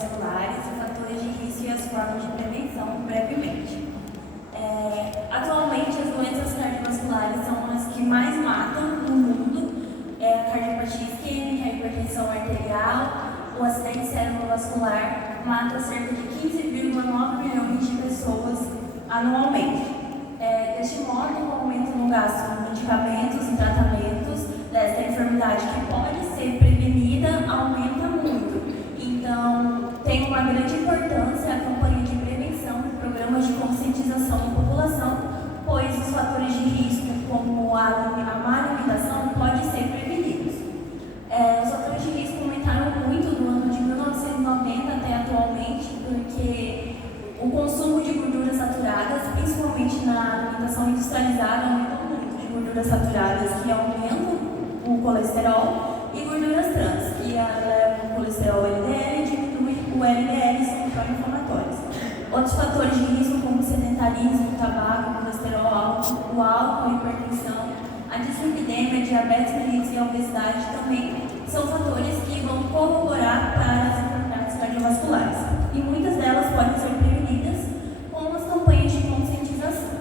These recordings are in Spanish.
cardiovasculares, os fatores de risco e as formas de prevenção, brevemente. Atualmente, as doenças cardiovasculares são as que mais matam no mundo. A cardiopatia isquêmica, a hipertensão arterial, o acidente cerebrovascular mata cerca de 15,9 milhões de pessoas anualmente. Deste modo, o aumento no gasto em medicamentos e tratamentos desta enfermidade, que pode ser prevenida, aumenta muito. Então, tem uma grande importância a campanha de prevenção, programas de conscientização da população, pois os fatores de risco, como a má alimentação, podem ser prevenidos. Os fatores de risco aumentaram muito do ano de 1990 até atualmente, porque o consumo de gorduras saturadas, principalmente na alimentação industrializada, aumentou muito de gorduras saturadas, que aumentam o colesterol, e gorduras trans, que levam o colesterol LDL e diminui o LDL, são pró-inflamatórios. Outros fatores de risco, como o sedentarismo, o tabaco, o colesterol alto, o álcool, a hipertensão, a dislipidemia, a diabetes mellitus e a obesidade também são fatores que vão corroborar para as enfermidades cardiovasculares. E muitas delas podem ser prevenidas com as campanhas de conscientização.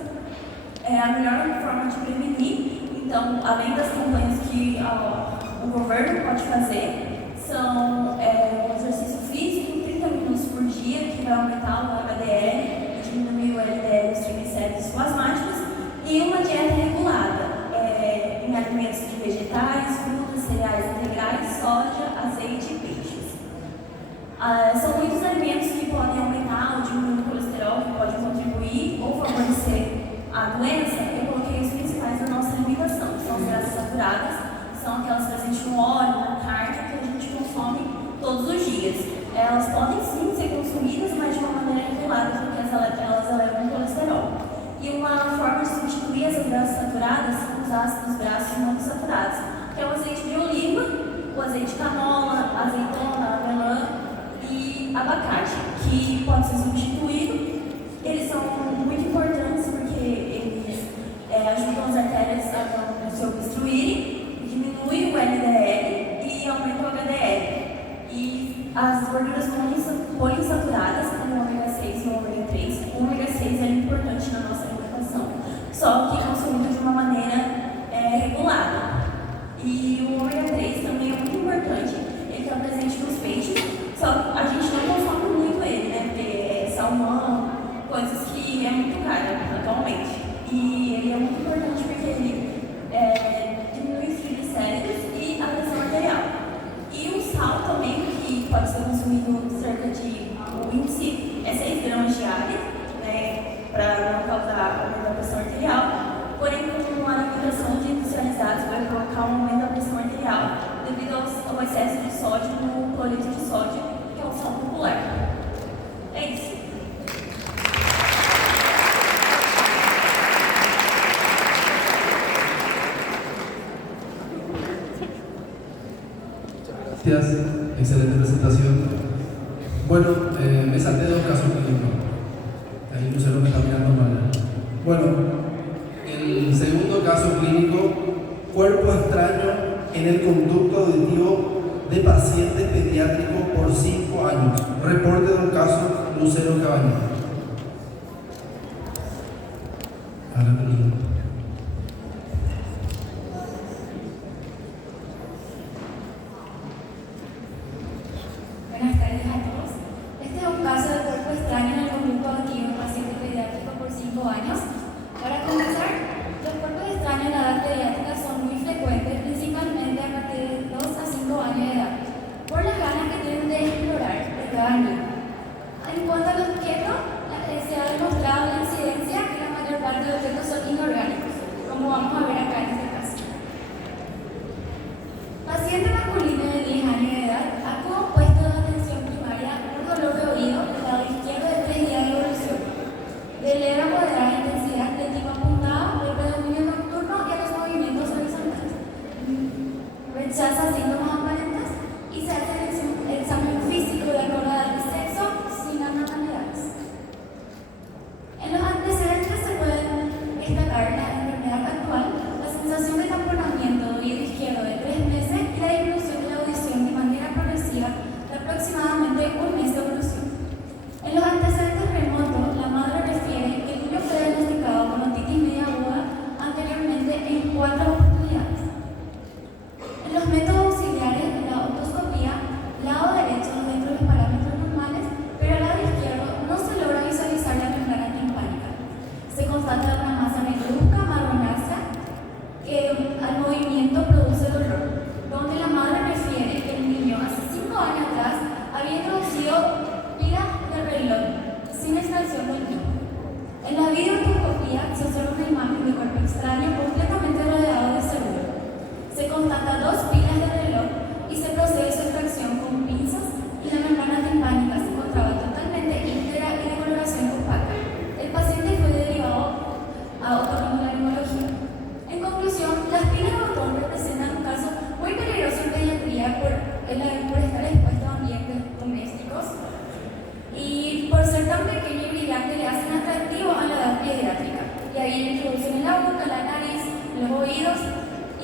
A melhor forma de prevenir, então, além das campanhas que o governo pode fazer, são o exercício físico, 30 minutos por dia, que vai aumentar o HDL e diminuir o LDL, os triglicéridos plasmáticos, e uma dieta regulada em alimentos de vegetais, frutas, cereais integrais, soja, azeite e peixes. São muitos alimentos que podem aumentar ou diminuir o colesterol, que podem contribuir ou favorecer a doença. Eu coloquei os principais da nossa alimentação, que são as grasas saturadas, são aquelas presentes no óleo, na carne, que a gente consome todos os dias. Elas podem sim ser consumidas, mas de uma maneira regulada, porque elas elevam o colesterol. E uma forma de substituir essas grasas saturadas são os ácidos graxos monossaturados, que é o azeite de oliva, o azeite de canola, azeitona, avelã e abacate, que pode ser substituído. Eles são muito importantes porque eles ajudam as artérias a não se obstruírem, diminuem o LDL e aumentam o HDL. E as gorduras poliinsaturadas, como o ômega 6 e o ômega 3, o ômega 6 é importante na nossa alimentação, só que consumido de uma maneira regulada. E o ômega 3 também é muito importante, ele está presente nos peixes, só que a gente não consome muito ele, né? Porque é salmão, coisas que é muito caro atualmente. E ele é muito importante porque ele diminui os triglicéridos e a pressão arterial. E o sal também, que pode ser consumido cerca de, o índice é 6 gramas diários, né? Para não causar aumento da pressão arterial. Porém, com uma alimentação de industrializados vai provocar um aumento da pressão arterial devido ao excesso de sódio no cloreto de sódio, que é o sal popular. É isso. Gracias, excelente presentación. Bueno, me salté dos casos clínicos. Ahí Lucero me está mirando mal. Bueno, el segundo caso clínico, cuerpo extraño en el conducto auditivo de paciente pediátrico por 5 años. Reporte de un caso, Lucero Cabaña. Adelante, Lucero. Buenas tardes a todos. Este es un caso de cuerpo extraño en el conducto auditivo de paciente pediátrico por 5 años. Para comenzar, los cuerpos extraños en la edad pediátrica son muy frecuentes, principalmente a partir de 2 a 5 años de edad, por las ganas que tienen de explorar de cada niño. En cuanto al objeto, se ha demostrado la incidencia que la mayor parte de objetos son inorgánicos, como vamos a ver acá en este caso. Paciente masculino de 10 años de edad acude a un puesto de atención primaria por dolor de oído del lado izquierdo de 3 días de evolución, de leve a moderada intensidad.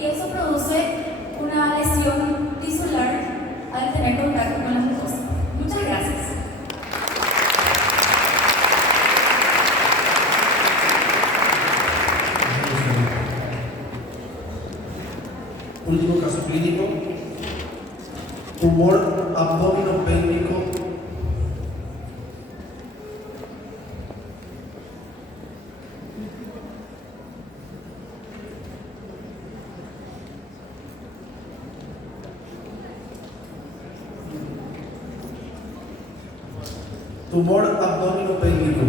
y eso produce una lesión tisular al tener contacto con la mucosa. Muchas gracias. Último caso clínico, tumor abdominopélvico. Tumor abdominopélvico.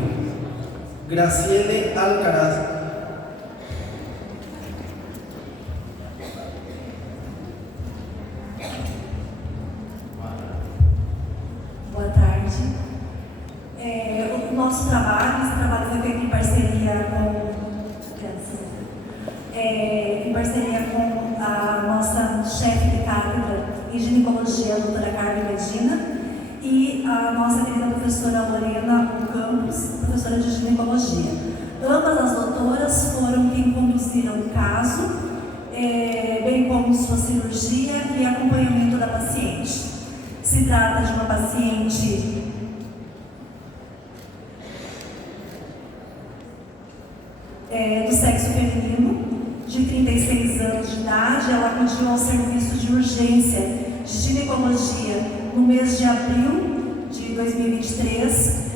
Graciele Alcaraz. Boa tarde. O nosso trabalho, esse trabalho foi feito em parceria com a nossa chefe de cátedra em ginecologia, a doutora Carmen Medina, e a nossa querida professora Lorena Campos, professora de ginecologia. Ambas as doutoras foram quem conduziram o caso, bem como sua cirurgia e acompanhamento da paciente. Se trata de uma paciente do sexo feminino, de 36 anos de idade. Ela acudiu ao serviço de urgência de ginecologia no mês de abril de 2023,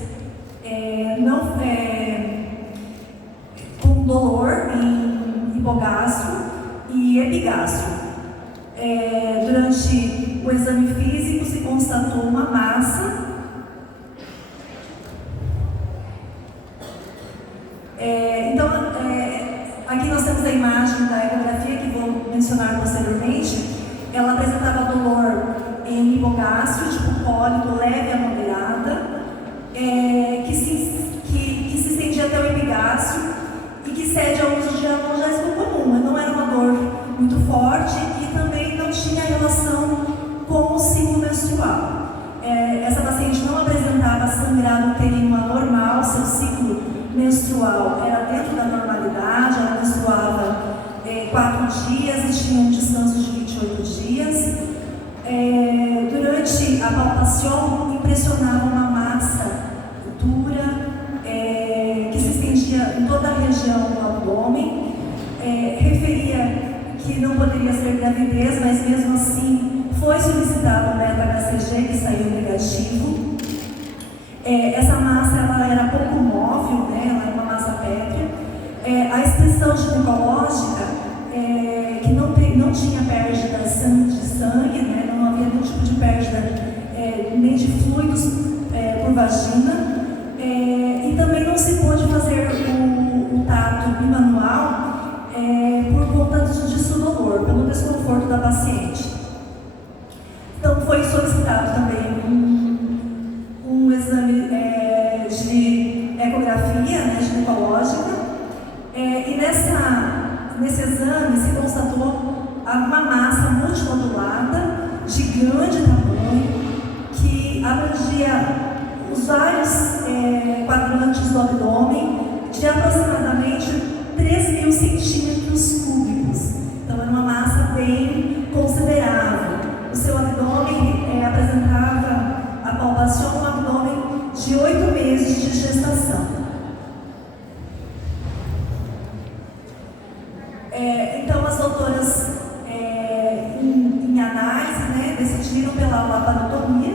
com dolor em hipogastro e epigastro. Durante o exame físico se constatou uma massa aqui nós temos a imagem da ecografia que vou mencionar posteriormente. Ela apresentava dor em hipogastro, tipo cólico leve a moderada, que se estendia até o epigastro e que cede ao uso de analgésico comum. Não era uma dor muito forte e também não tinha relação com o ciclo menstrual. Essa paciente não apresentava sangrado uterino anormal, seu ciclo menstrual era dentro da normalidade, ela menstruava 4 dias e tinha um descanso de 28 dias. Durante a palpação, impressionava uma massa dura que se estendia em toda a região do abdômen. Referia que não poderia ser gravidez, mas mesmo assim foi solicitado o beta-HCG, que saiu negativo. Essa massa ela era pouco móvel, né? Ela era uma massa pétrea. A expressão ginecológica, que não tinha pérgida de sangue, né? Não havia nenhum tipo de pérgida nem de fluidos por vagina. E também não se pôde fazer o tato bimanual por conta disso dolor, pelo desconforto da paciente. Então foi solicitado também um exame de ecografia, né, ginecológica, e nesse exame se constatou uma massa multinodulada de grande tamanho que abrangia os vários quadrantes do abdômen de aproximadamente 3.000 centímetros cúbicos. Então era uma massa bem considerável. O seu abdômen apresentava a palpação, um abdômen de 8 meses de gestação. Então as doutoras, em análise, né, decidiram pela laparotomia.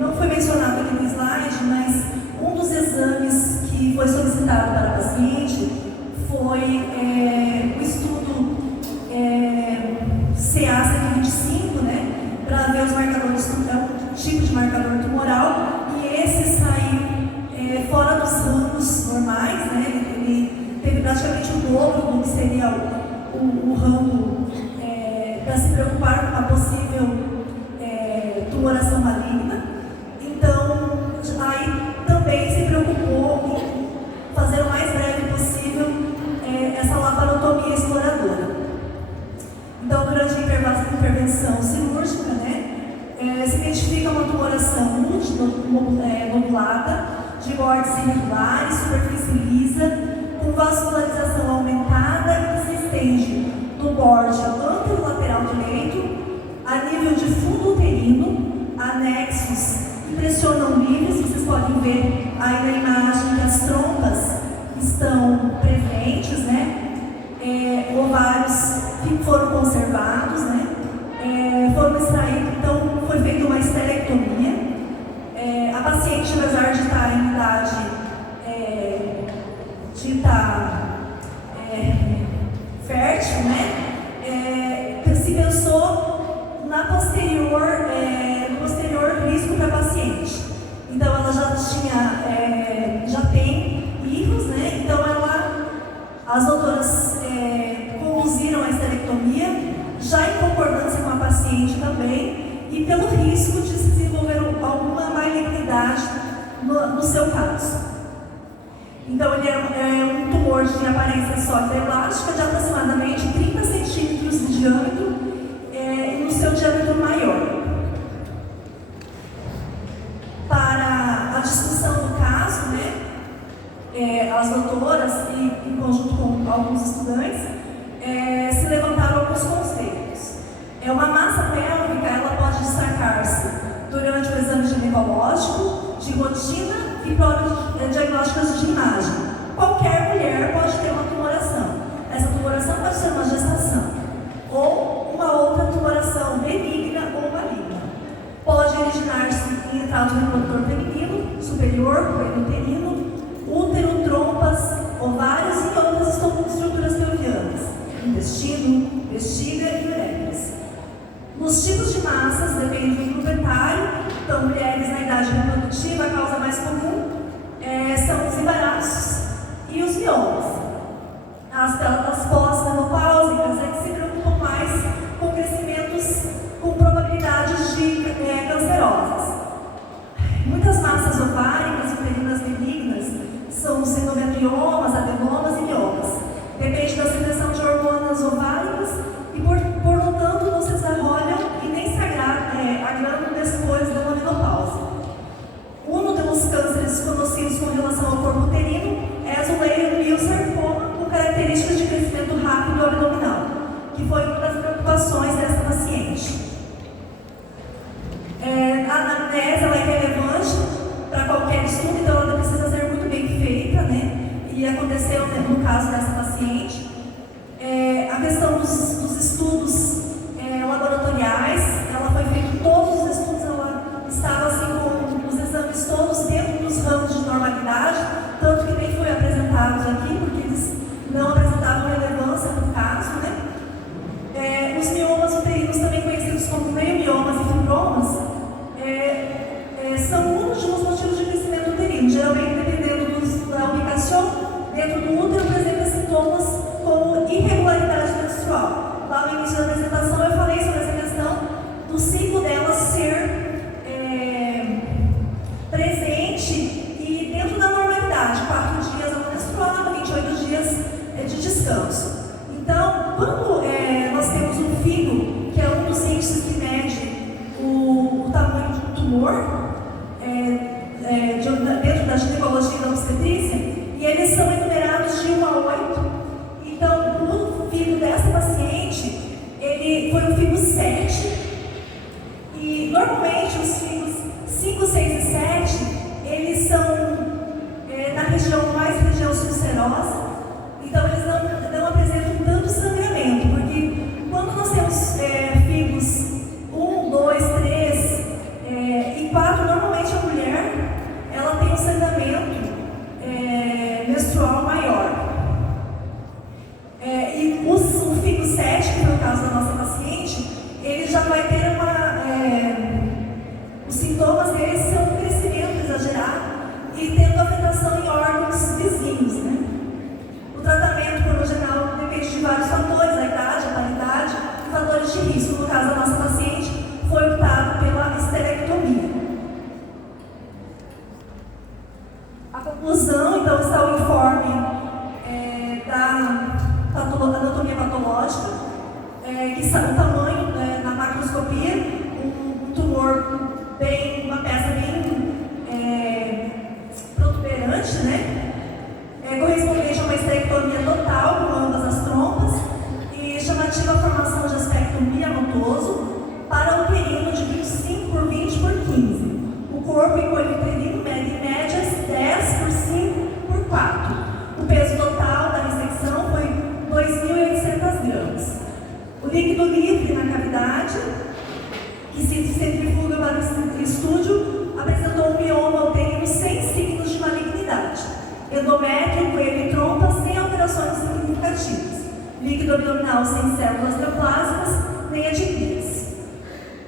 Não foi mencionado aqui no slide, mas um dos exames que foi solicitado para a paciente foi o estudo CA-125, né, para ver os marcadores, o tipo de marcador tumoral, e esse saiu fora dos ramos normais, né, ele teve praticamente o dobro do que seria o ramo para se preocupar com a possível tumoração maligna. Então, aí também se preocupou em fazer o mais breve possível essa laparotomia exploradora. Então, durante a intervenção cirúrgica, né, se identifica uma tumoração multinodulada, de bordes irregulares, superfície lisa, com vascularização aumentada e que se estende do borde anterolateral direito, a nível de fundo uterino, anexos que pressionam livres. Vocês podem ver aí na imagem que as trompas estão presentes, né? Ovários que foram conservados, né? Foram extraídos, então foi feita uma esterectomia. A paciente, apesar de estar em idade fértil, né? Se pensou no posterior risco para a paciente. Então ela já tem filhos, né? Então as doutoras conduziram a esterectomia, já em concordância com a paciente também, e pelo risco de se desenvolver alguma malignidade no seu caso. Então, ele é um tumor de aparência sólida elástica de aproximadamente 30 centímetros de diâmetro e no seu diâmetro maior. Para a discussão do caso, né, as doutoras, em conjunto com alguns estudantes, se levantaram alguns conceitos. Uma massa pélvica, ela pode destacar-se durante o exame ginecológico, de rotina e provas diagnósticas de imagem. Qualquer mulher pode ter uma tumoração. Essa tumoração pode ser uma gestação ou uma outra tumoração benigna ou maligna. Pode originar-se em trato reprodutor feminino, superior, uterino, útero, trompas, ovários e outras estruturas pelvianas, intestino, bexiga e uréteres. Nos tipos de massas, depende do grupo etário. Então, mulheres na idade reprodutiva, a causa mais comum são os embaraços e os miomas. As pós-menopáusicas que se preocupam mais com crescimentos com probabilidades de cancerosas. Muitas massas ováricas e uterinas benignas são os endometriomas, adenomas e miomas. Depende da secreção de hormonas ováricas e, portanto, não se desarrolham e nem se agranam depois da menopausa. Um dos cânceres conhecidos com relação ao corpo uterino é a leiomiossarcoma, com características de crescimento rápido abdominal, que foi uma das preocupações dessa paciente. A anamnese é relevante para qualquer estudo, então ela precisa ser muito bem feita, né? E aconteceu, né, no caso dessa paciente. A questão dos estudos laboratoriais, ela foi feita todos os estudos, ela estava assim com os exames todos dentro dos ramos de normalidade, tanto que nem foi apresentados aqui, porque eles não apresentavam relevância no caso, né? Os miomas uterinos, também conhecidos como leiomiomas e fibromas, são um dos motivos de crescimento uterino. Geralmente, dependendo da ubicação, dentro do útero apresenta sintomas como irregularidade menstrual. Lá no início da apresentação eu falei sobre essa questão do ciclo dela ser presente e dentro da normalidade, 4 dias ela menstruada, 28 dias de descanso. Então, quando nós temos um figo, que é um dos índices que mede o tamanho de um tumor, dentro da ginecologia e da obstetrícia, e eles são enumerados de 1 a 8. Então, o figo dessa paciente, ele foi o figo 7, e normalmente os figos 5, 6 e 7, eles são na região subserosa, então eles não apresentam tanto sangramento, porque quando nós temos figos 1, 2, 3 e 4, normalmente a mulher ela tem um sangramento menstrual maior. E o figo 7, que foi o caso da nossa paciente, ele já vai ter os sintomas deles são um crescimento exagerado e tendo afetação em órgãos vizinhos, né? O tratamento cronogenal depende de vários fatores, a idade, a qualidade e fatores de risco. No caso da nossa paciente, foi optado pela esterectomia. A conclusão, então, está o informe da anatomia patológica, que sabe o tamanho na macroscopia, um tumor uma peça bem protuberante, né? Correspondente a uma esterectomia total com ambas as trompas, e chamativa corpo incolhido mede em média 10 por 5 por 4. O peso total da ressecção foi 2.800 gramas. O líquido livre na cavidade, que se centrifuga para o estúdio, apresentou um mioma uterino sem signos de malignidade. Endométrio, coelho e trompa sem alterações significativas. Líquido abdominal sem células neoplásicas nem adipias.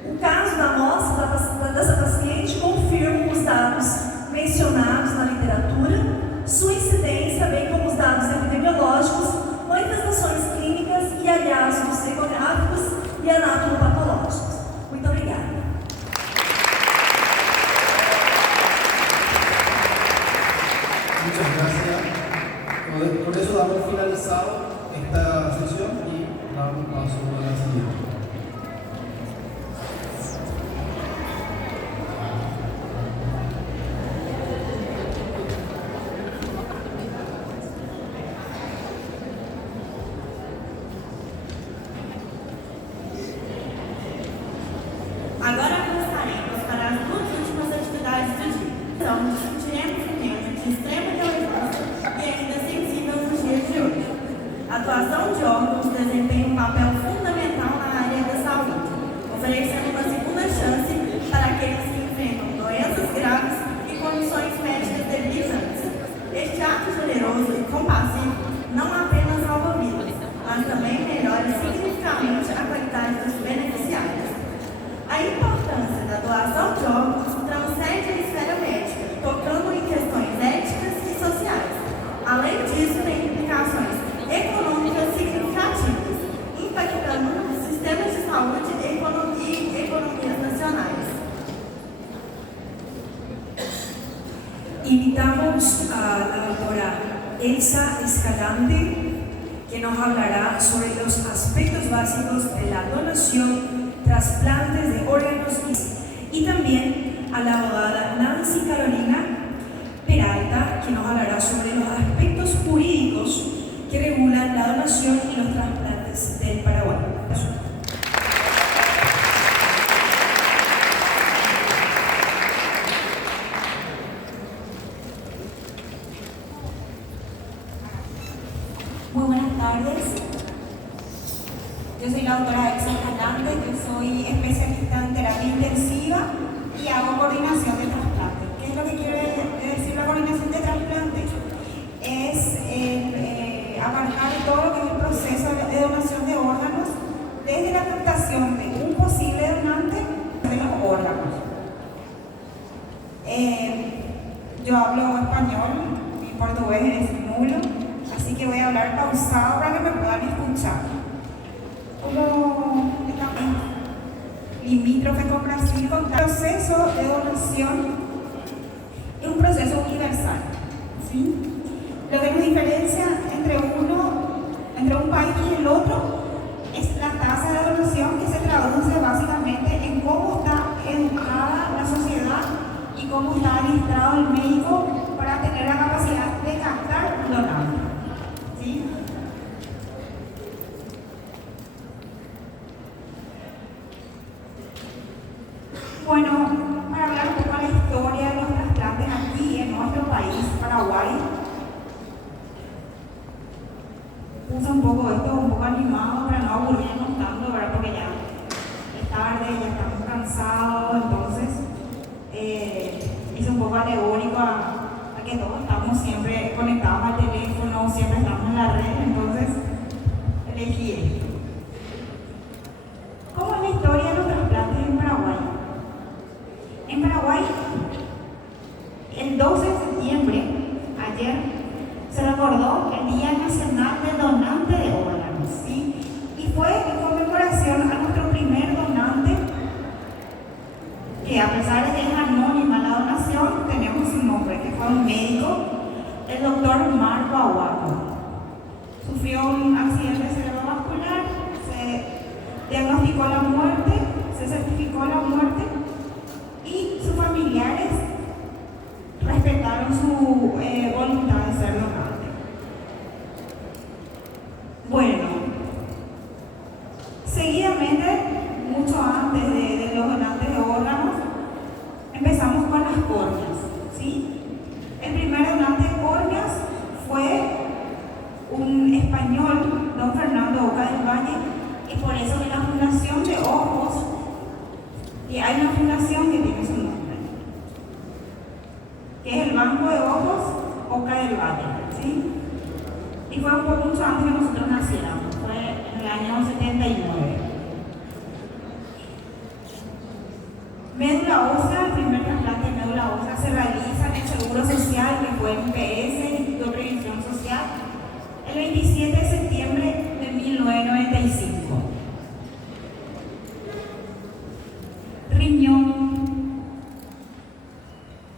O caso da amostra dessa paciente confirma os dados mencionados na literatura, sua incidência, bem como os dados epidemiológicos, manifestações clínicas e hallazgos ecográficos e anatomopatológicos. Muito obrigada. Muchas gracias. Con eso damos finalizado esta sesión y damos paso a la siguiente. Agora avançaremos para as duas últimas atividades do dia. Então, discutiremos um tema de extrema relevância e ainda sensível nos dias de hoje. A atuação de órgãos desempenha um papel fundamental na área da saúde, oferecendo uma segunda chance para aqueles que enfrentam doenças graves e condições médicas debilitantes. Este ato generoso e compassivo não apenas salva vidas, mas também melhora significativamente a qualidade dos beneficiários. A importância da doação de órgãos transcende a esfera médica, tocando em questões éticas e sociais. Além disso, tem implicações econômicas significativas, impactando sistemas de saúde e economias nacionais. Invitamos a la doctora Elsa Escalante, que nos hablará sobre los aspectos básicos de la donación, trasplantes de órganos y también a la abogada Nancy Carolina Peralta, que nos hablará sobre los aspectos jurídicos que regulan la donación y los trasplantes del Paraguay. Muy buenas tardes. Yo soy la doctora Elsa Escalante, yo soy especialista en terapia intensiva y hago coordinación de trasplantes. ¿Qué es lo que quiere decir la coordinación de trasplantes? Es abarcar todo lo que es el proceso de donación de órganos, desde la captación de un posible donante de los órganos. Yo hablo español, mi portugués es nulo, así que voy a hablar pausado para que me puedan escuchar. Como estamos limítrofe con Brasil, el proceso de donación es un proceso universal, ¿sí? Lo que nos diferencia entre un país y el otro es la tasa de donación, que se traduce básicamente en cómo está educada la sociedad y cómo está adiestrado el médico para tener la capacidad de captar un donante, ¿sí? Bueno, para hablar un poco de la historia de los trasplantes aquí en nuestro país, Paraguay, puse un poco esto, un poco animado para no aburrirnos tanto, ¿verdad? Porque ya es tarde, ya estamos cansados, entonces hice un poco alegórico a que todos estamos siempre conectados al teléfono, siempre estamos en la red, entonces elegí esto. ¿Cómo es la historia de los trasplantes en Paraguay? En Paraguay, el 12 de septiembre, ayer, se recordó el Día Nacional del Donante de Órganos, ¿sí? Y fue en conmemoración a nuestro primer donante, que a pesar de que es anónima la donación, tenemos su nombre, que fue un médico, el doctor Marco Aguaco. Sufrió un accidente cerebrovascular, se diagnosticó la muerte, se certificó la muerte, y sus familiares respetaron su voluntad de ser donante. Bueno, seguidamente, mucho antes de los donantes de órganos, córneas, ¿sí? El primer donante de córneas fue un español, don Fernando Oca del Valle, y por eso que la Fundación de Ojos, y hay una fundación que tiene su nombre, que es el Banco de Ojos Oca del Valle, ¿sí? Y fue un poco mucho antes que nosotros naciéramos, fue en el año 79. Médula ósea, el primer trasplante de médula ósea se realiza en el Seguro Social, que fue en IPS, Instituto de Previsión Social, el 27 de septiembre de 1995. Riñón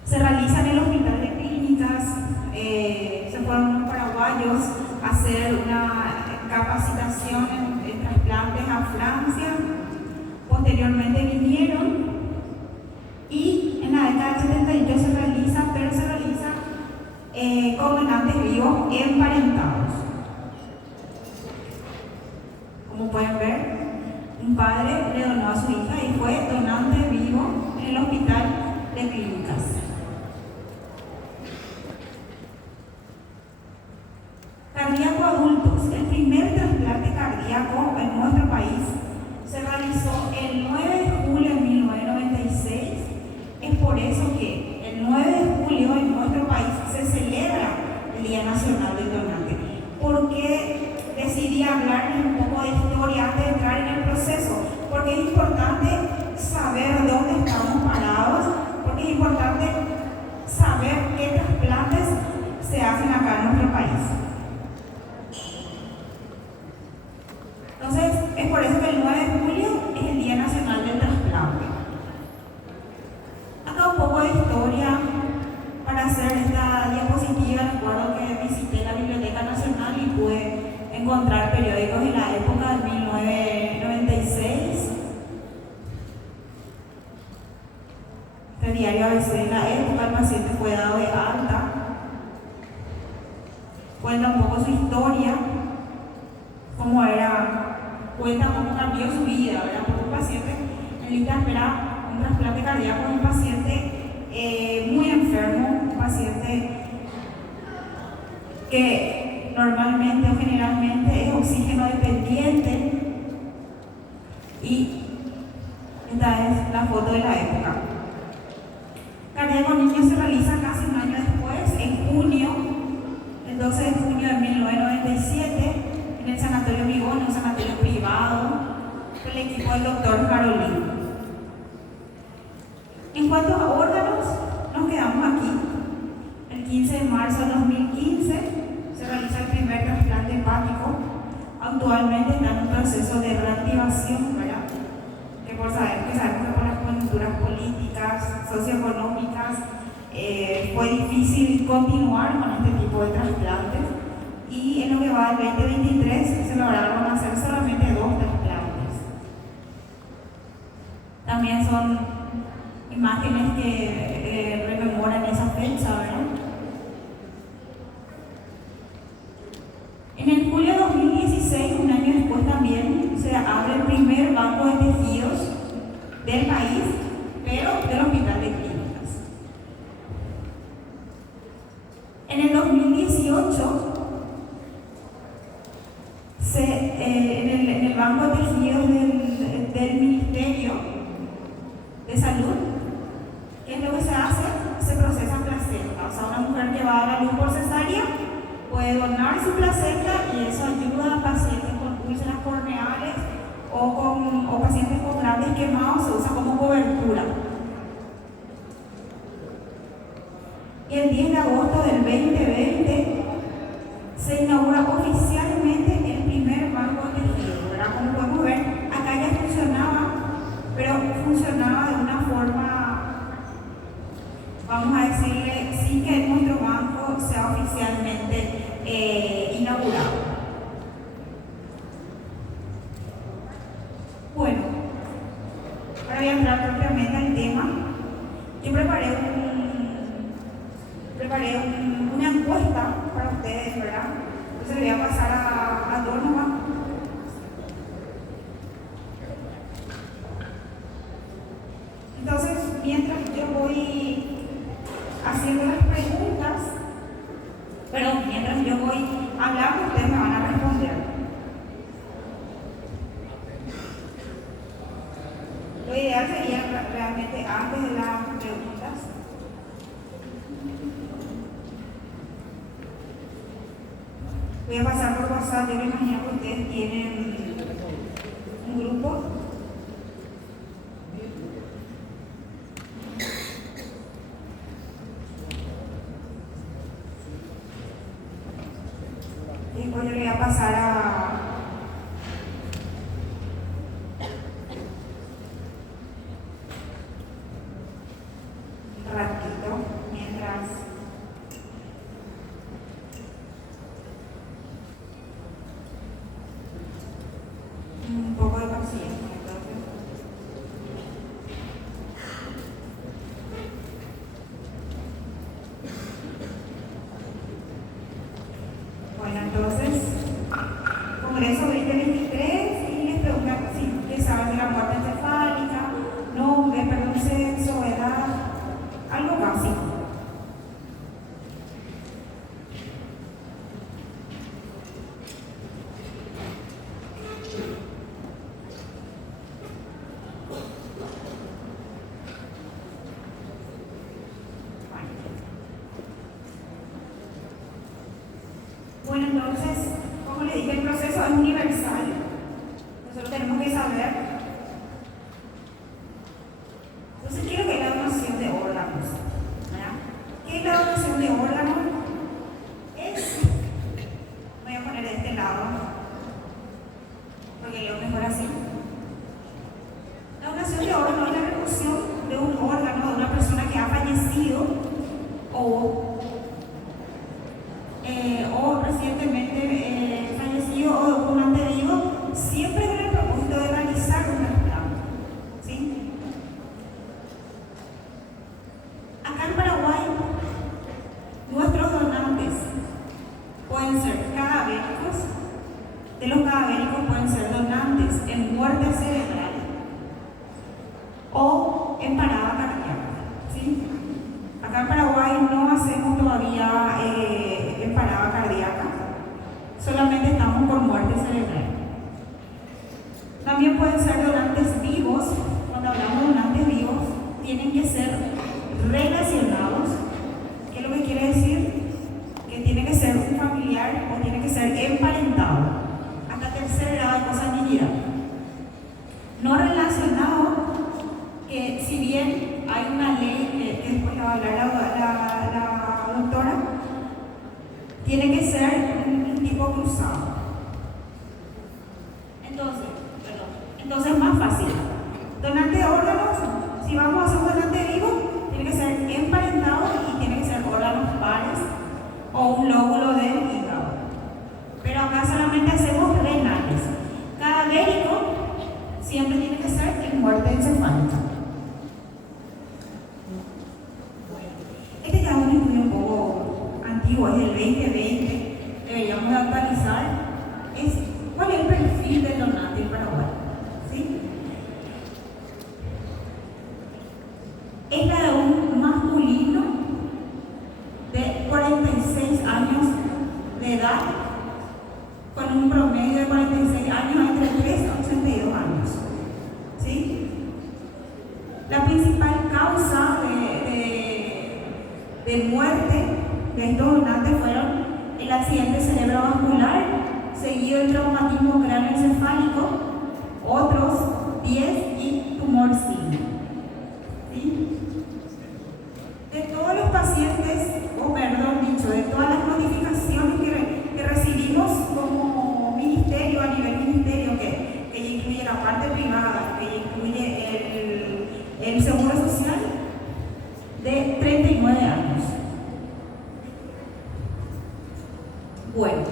se realiza en el Hospital de Clínicas. Se fueron unos paraguayos a hacer una capacitación en trasplantes a Francia. Posteriormente vinieron y en la década del 78 se realiza, pero se realiza con donantes vivos emparentados. Como pueden ver, un padre le donó a su hija y fue donante vivo en el Hospital de Clínicas. Cardíaco adultos. El primer trasplante cardíaco en nuestro país se realizó el 9 de julio de 1996. Es por eso que el 9 de julio en nuestro país se celebra el Día Nacional del Donante. ¿Por qué decidí hablarles un poco de historia antes de entrar en el proceso? Porque es importante saber dónde estamos parados, porque es importante saber qué trasplantes se hacen acá en nuestro país. Entonces, es por eso que el 9 de julio es el Día Nacional del Trasplante. Acá un poco de historia para hacer esta diapositiva. Recuerdo que visité la Biblioteca Nacional y pude encontrar periódicos de la época de 1996. Este diario ABC de la época, el paciente fue dado de alta. Cuenta un poco su historia, cómo era, cuenta cómo cambió su vida, ¿verdad? Porque un paciente en lista de espera, un trasplante cardíaco, un paciente muy enfermo, un paciente que normalmente o generalmente es oxígeno dependiente. Y esta es la foto de la época. Cardíaco niño se realiza casi un año después, en junio, el 12 de junio de 1997, en el Sanatorio Vigón, un sanatorio privado, con el equipo del doctor Carolín. En cuanto a órganos, nos quedamos aquí. El 15 de marzo de 2015 se realiza el primer trasplante hepático. Actualmente está en un proceso de reactivación, ¿verdad? Que sabemos que por las coyunturas políticas, socioeconómicas, fue difícil continuar con este tipo de trasplantes. Y en lo que va del 2023 se lograron hacer solamente 2 trasplantes. También son imágenes que rememoran esa fecha, ¿verdad? En el julio de 2016, un año después también, se abre el primer banco de tejidos del país, pero del Hospital de Clínicas. En el 2018, en el banco de tejidos del Ministerio de Salud, ¿qué es lo que se hace? Se procesa placenta. O sea, una mujer que va a la luz por cesárea puede donar su placenta y eso ayuda a pacientes con úlceras corneales o pacientes con grandes quemados, se usa como cobertura. Y el 10 de agosto del 2020 se inaugura oficialmente el primer banco de tejidos, ¿verdad? Como podemos ver, acá ya funcionaba, pero funcionaba de una forma, vamos a decirle, sin que nuestro banco sea oficialmente inaugurado. Bueno, ahora voy a entrar propiamente al tema. Yo preparé una encuesta para ustedes, ¿verdad? Entonces le voy a pasar a Donovan. Entonces, mientras yo voy haciendo las preguntas, pero mientras yo voy hablando, ustedes me van a responder. Lo ideal sería realmente antes de las preguntas. Voy a pasar por WhatsApp, yo me imagino que ustedes tienen un grupo. Después yo le voy a pasar a un ratito, mientras un poco de paciencia. Bueno, entonces, Congreso 2023, y les preguntan si que saben de la muerte encefálica, nombre, perdón, sexo, edad, algo básico. Bueno, entonces, como le dije, el proceso es universal. Nosotros tenemos que saber. Entonces, ¿qué es lo que es la donación de órganos? ¿Verdad? ¿Qué es la donación de órganos? Voy a poner de este lado, porque leo mejor así. La donación de órganos es la remoción de un órgano de una persona que ha fallecido o recientemente fallecido o con un antevivo, siempre con el propósito de realizar un trasplante. ¿Sí? Acá en Paraguay, nuestros donantes pueden ser cadavéricos. De los cadavéricos pueden ser donantes en muerte cerebral o en parada cardíaca. ¿Sí? Acá en Paraguay no hacemos todavía en parada cardíaca, solamente estamos por muerte cerebral. También pueden ser donantes vivos. Cuando hablamos de donantes vivos, tienen que ser relacionados. ¿Qué es lo que quiere decir? Que tiene que ser un familiar o tiene que ser emparentado hasta tercer grado de consanguinidad. No relacionado, que si bien hay una ley que después le va a hablar la doctora, tiene que ser un tipo cruzado. Entonces es más fácil. Donante de órganos, si vamos a hacer un donante vivo, tiene que ser emparentado y tiene que ser órganos pares o un lóbulo del hígado. Pero acá solamente hacemos renales. Cadavérico siempre tiene que ser en muerte encefálica. Este ya es un estudio un poco antiguo, es del 2020, deberíamos de actualizar. ¿Cuál es el perfil del donante en Paraguay? ¿Sí? Es la de un masculino de 46 años de edad, con un promedio de 46 años entre 3 a 82 años. ¿Sí? La principal causa de muerte de estos donantes fueron el accidente cerebrovascular, seguido del traumatismo cráneoencefálico, otros 10 y tumor sígil. ¿Sí? De todos los pacientes, de todas las notificaciones que recibimos como ministerio, a nivel ministerio, que incluye la parte privada, que incluye el seguro social, de 39 años. Bueno,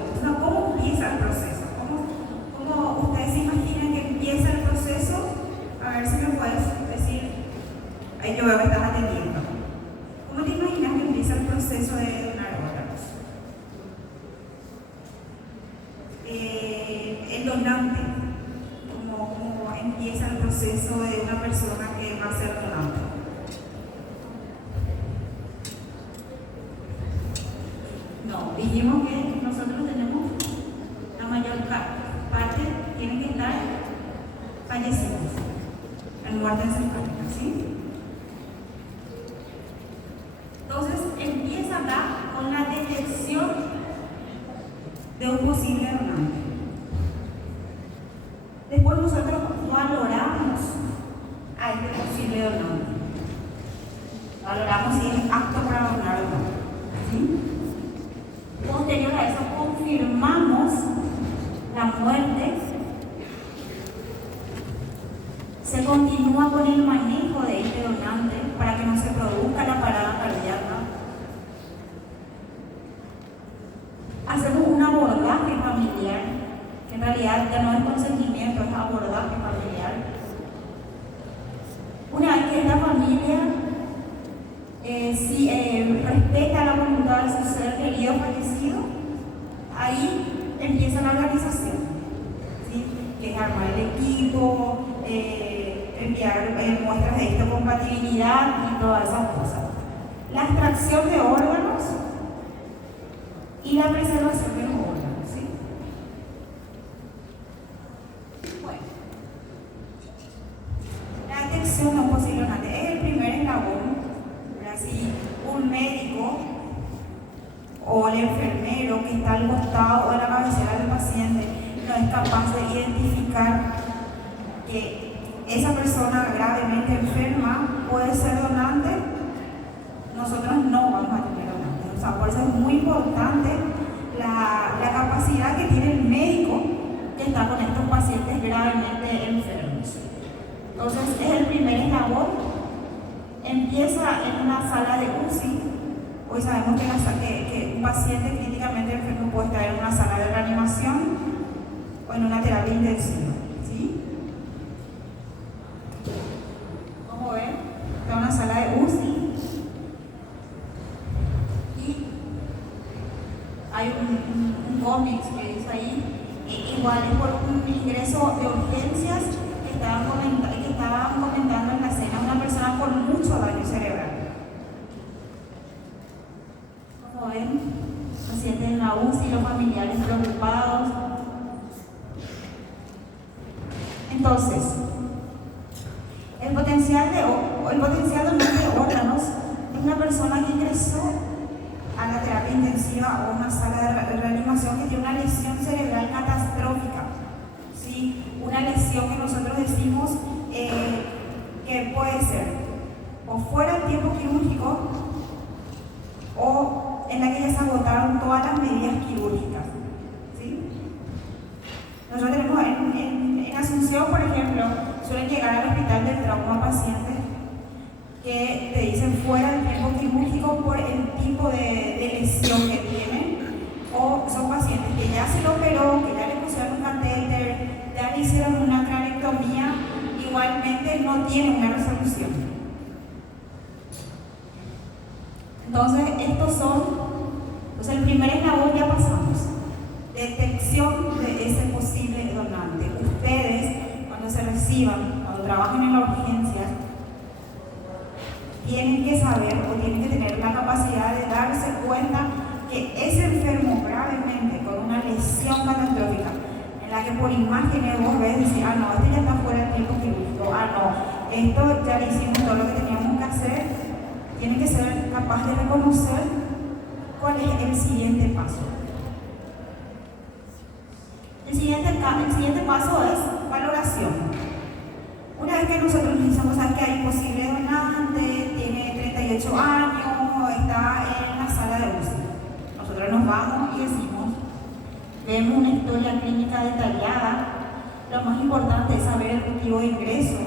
¿cómo empieza el proceso? ¿Cómo ustedes se imaginan que empieza el proceso? A ver si me puedes decir, yo veo que estás atendiendo. ¿Cómo te imaginas que empieza el proceso de donar órganos? El donante, ¿cómo empieza el proceso de una persona que va a ser donante? dijimos que nosotros tenemos la mayor parte, tienen que estar fallecidos en muerte encefálica, ¿sí? Entonces empieza acá con la detección de un posible donante. Después nosotros valoramos a este posible donante. Valoramos si es apto para donar o no, ¿sí? Posterior a eso confirmamos la muerte. Se continúa con el manejo de este donante para que no se produzca la parada cardíaca. Hacemos un abordaje familiar, que en realidad ya no es consentimiento, es abordaje familiar. Una vez que esta familia respeta la voluntad de su ser querido fallecido, ahí empieza la organización, ¿sí? Que es armar el equipo, enviar muestras de histocompatibilidad y todas esas cosas. La extracción de órganos y la preservación de los órganos, ¿sí? Bueno, la detección de un posible donante es el primer eslabón. Si un médico o el enfermero que está al costado o en la cabecera del paciente no es capaz de identificar que esa persona gravemente enferma puede ser donante, nosotros no vamos a tener donantes. O sea, por eso es muy importante la capacidad que tiene el médico que está con estos pacientes gravemente enfermos. Entonces, es el primer eslabón. Empieza en una sala de UCI. Hoy sabemos que un paciente críticamente enfermo puede estar en una sala de reanimación o en una terapia intensiva, ¿sí? Como ven, está en una sala de UCI y hay un cómic que dice ahí, igual es por un ingreso de urgencias que estaban comentando en la escena, una persona con mucho daño cerebral. Como ven, pacientes en la UCI, los familiares preocupados. Entonces, el potencial donante de órganos es una persona que ingresó a la terapia intensiva o una sala de reanimación que tiene una lesión cerebral catastrófica, ¿sí? Una lesión que nosotros decimos que puede ser o fuera del tiempo quirúrgico o en la que ya se agotaron todas las medidas quirúrgicas, ¿sí? Nosotros tenemos en Asunción, por ejemplo, suelen llegar al hospital del trauma pacientes que te dicen fuera del tiempo quirúrgico por el tipo de lesión que tienen, o son pacientes que ya se lo operó, que ya le pusieron un catéter, ya le hicieron una cranectomía, igualmente no tienen una resolución. Entonces, el primer eslabón ya pasamos. Detección de ese posible donante. Ustedes, cuando se reciban, cuando trabajen en la urgencia, tienen que saber o tienen que tener la capacidad de darse cuenta que ese enfermo gravemente con una lesión catastrófica, en la que por imágenes vos ves decir, ah no, este ya está fuera del tiempo quirúrgico, ah no, esto ya le hicimos todo lo que teníamos que hacer, tiene que ser capaz de reconocer cuál es el siguiente paso. El siguiente paso es valoración. Una vez que nosotros pensamos que hay posible donante, tiene 38 años, está en la sala de UCI, nosotros nos vamos y decimos, vemos una historia clínica detallada. Lo más importante es saber el motivo de ingreso.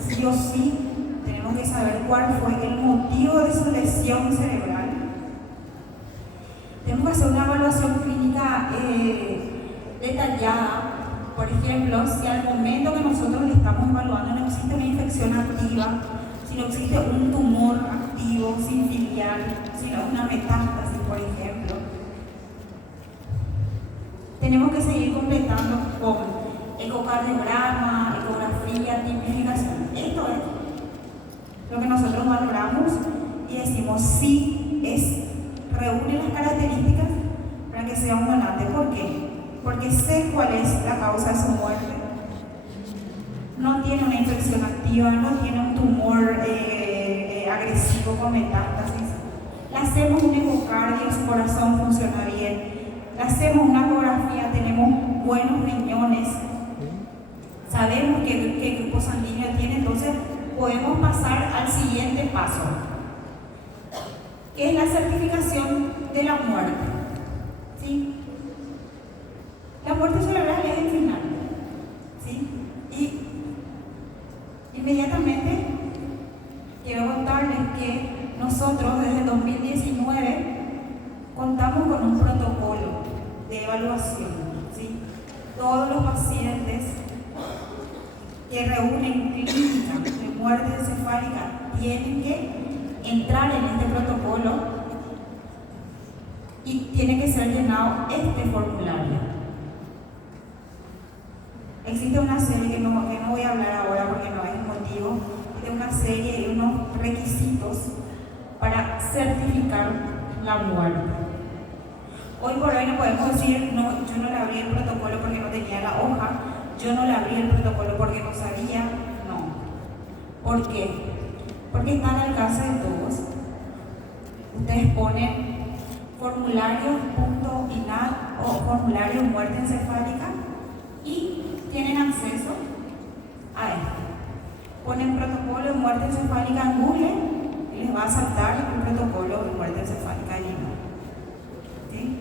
Sí o sí tenemos que saber cuál fue el motivo de su lesión cerebral. Tenemos que hacer una evaluación clínica detallada. Por ejemplo, si al momento que nosotros le estamos evaluando no existe una infección activa, si no existe un tumor activo, sin filial, si no es una metástasis, por ejemplo, tenemos que seguir completando con ecocardiograma, ecografía, tipificación. Esto es lo que nosotros valoramos y decimos si reúne las características para que sea un donante. ¿Por qué? Porque sé cuál es la causa de su muerte. No tiene una infección activa, no tiene un tumor agresivo con metástasis. Le hacemos un ecocardio, su corazón funciona bien. Le hacemos una ecografía, tenemos buenos riñones. Sabemos qué grupo sanguíneo tiene, entonces podemos pasar al siguiente paso, que es la certificación de la muerte. ¿Sí? La muerte cerebral es el final. ¿Sí? Y inmediatamente quiero contarles que nosotros desde 2019 contamos con un protocolo de evaluación. ¿Sí? Todos los pacientes que reúnen clínica de muerte encefálica tienen que entrar en este protocolo y tiene que ser llenado este formulario. Existe una serie que no voy a hablar ahora porque no es el motivo, de una serie y unos requisitos para certificar la muerte. Hoy por hoy no podemos decir, no, yo no le abrí el protocolo porque no tenía la hoja, yo no le abrí el protocolo porque no sabía, no. ¿Por qué? Porque está al alcance de todos. Ustedes ponen formulario.inat o formulario muerte encefálica y tienen acceso a esto. Ponen protocolo de muerte encefálica en Google y les va a saltar el protocolo de muerte encefálica en INAT. ¿Sí?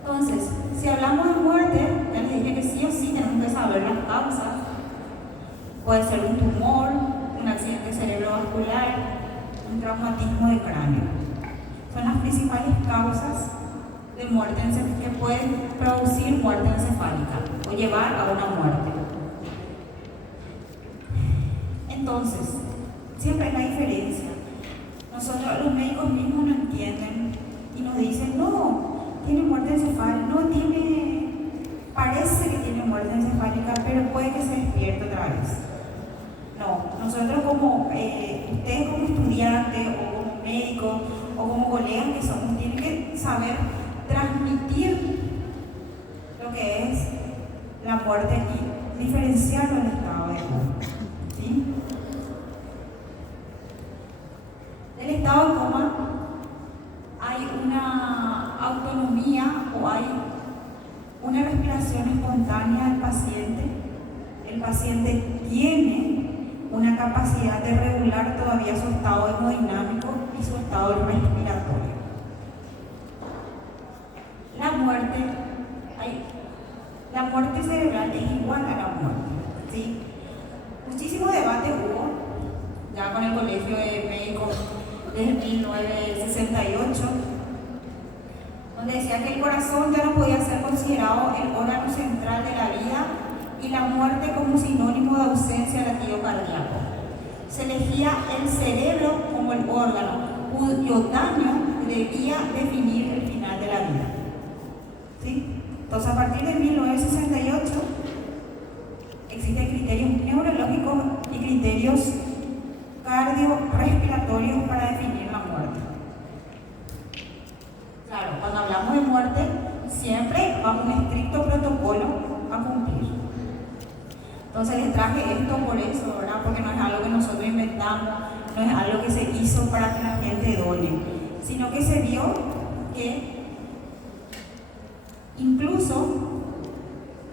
Entonces, si hablamos de muerte, ya les dije que sí o sí tenemos que saber las causas. Puede ser un tumor, un accidente cerebrovascular, un traumatismo de cráneo. Son las principales causas de muerte que pueden producir muerte encefálica o llevar a una muerte. Entonces, siempre hay una diferencia. Nosotros los médicos mismos no entienden y nos dicen, no, tiene muerte encefálica, no tiene, parece que tiene muerte encefálica, pero puede que se despierte otra vez. No, nosotros como, ustedes como estudiantes o como médicos o como colegas que somos, tienen que saber transmitir lo que es la muerte y diferenciarlo del estado de coma. ¿Sí? Del estado de coma hay una autonomía o hay una respiración espontánea del paciente. El paciente tiene una capacidad de regular todavía su estado hemodinámico y su estado respiratorio. La muerte cerebral es igual a la muerte. ¿Sí? Muchísimo debate hubo ya con el Colegio de Médicos desde 1968, donde decía que el corazón ya no podía ser considerado el órgano central de la vida y la muerte como sinónimo de ausencia de latido cardíaco. Se elegía el cerebro como el órgano cuyo daño debía definir el final de la vida. ¿Sí? Entonces, a partir de 1968 existen criterios neurológicos y criterios cardiorrespiratorios para definir la muerte. Claro, cuando hablamos de muerte, siempre bajo un estricto protocolo a cumplir. Entonces les traje esto por eso, ¿verdad? Porque no es algo que nosotros inventamos, no es algo que se hizo para que la gente done, sino que se vio que incluso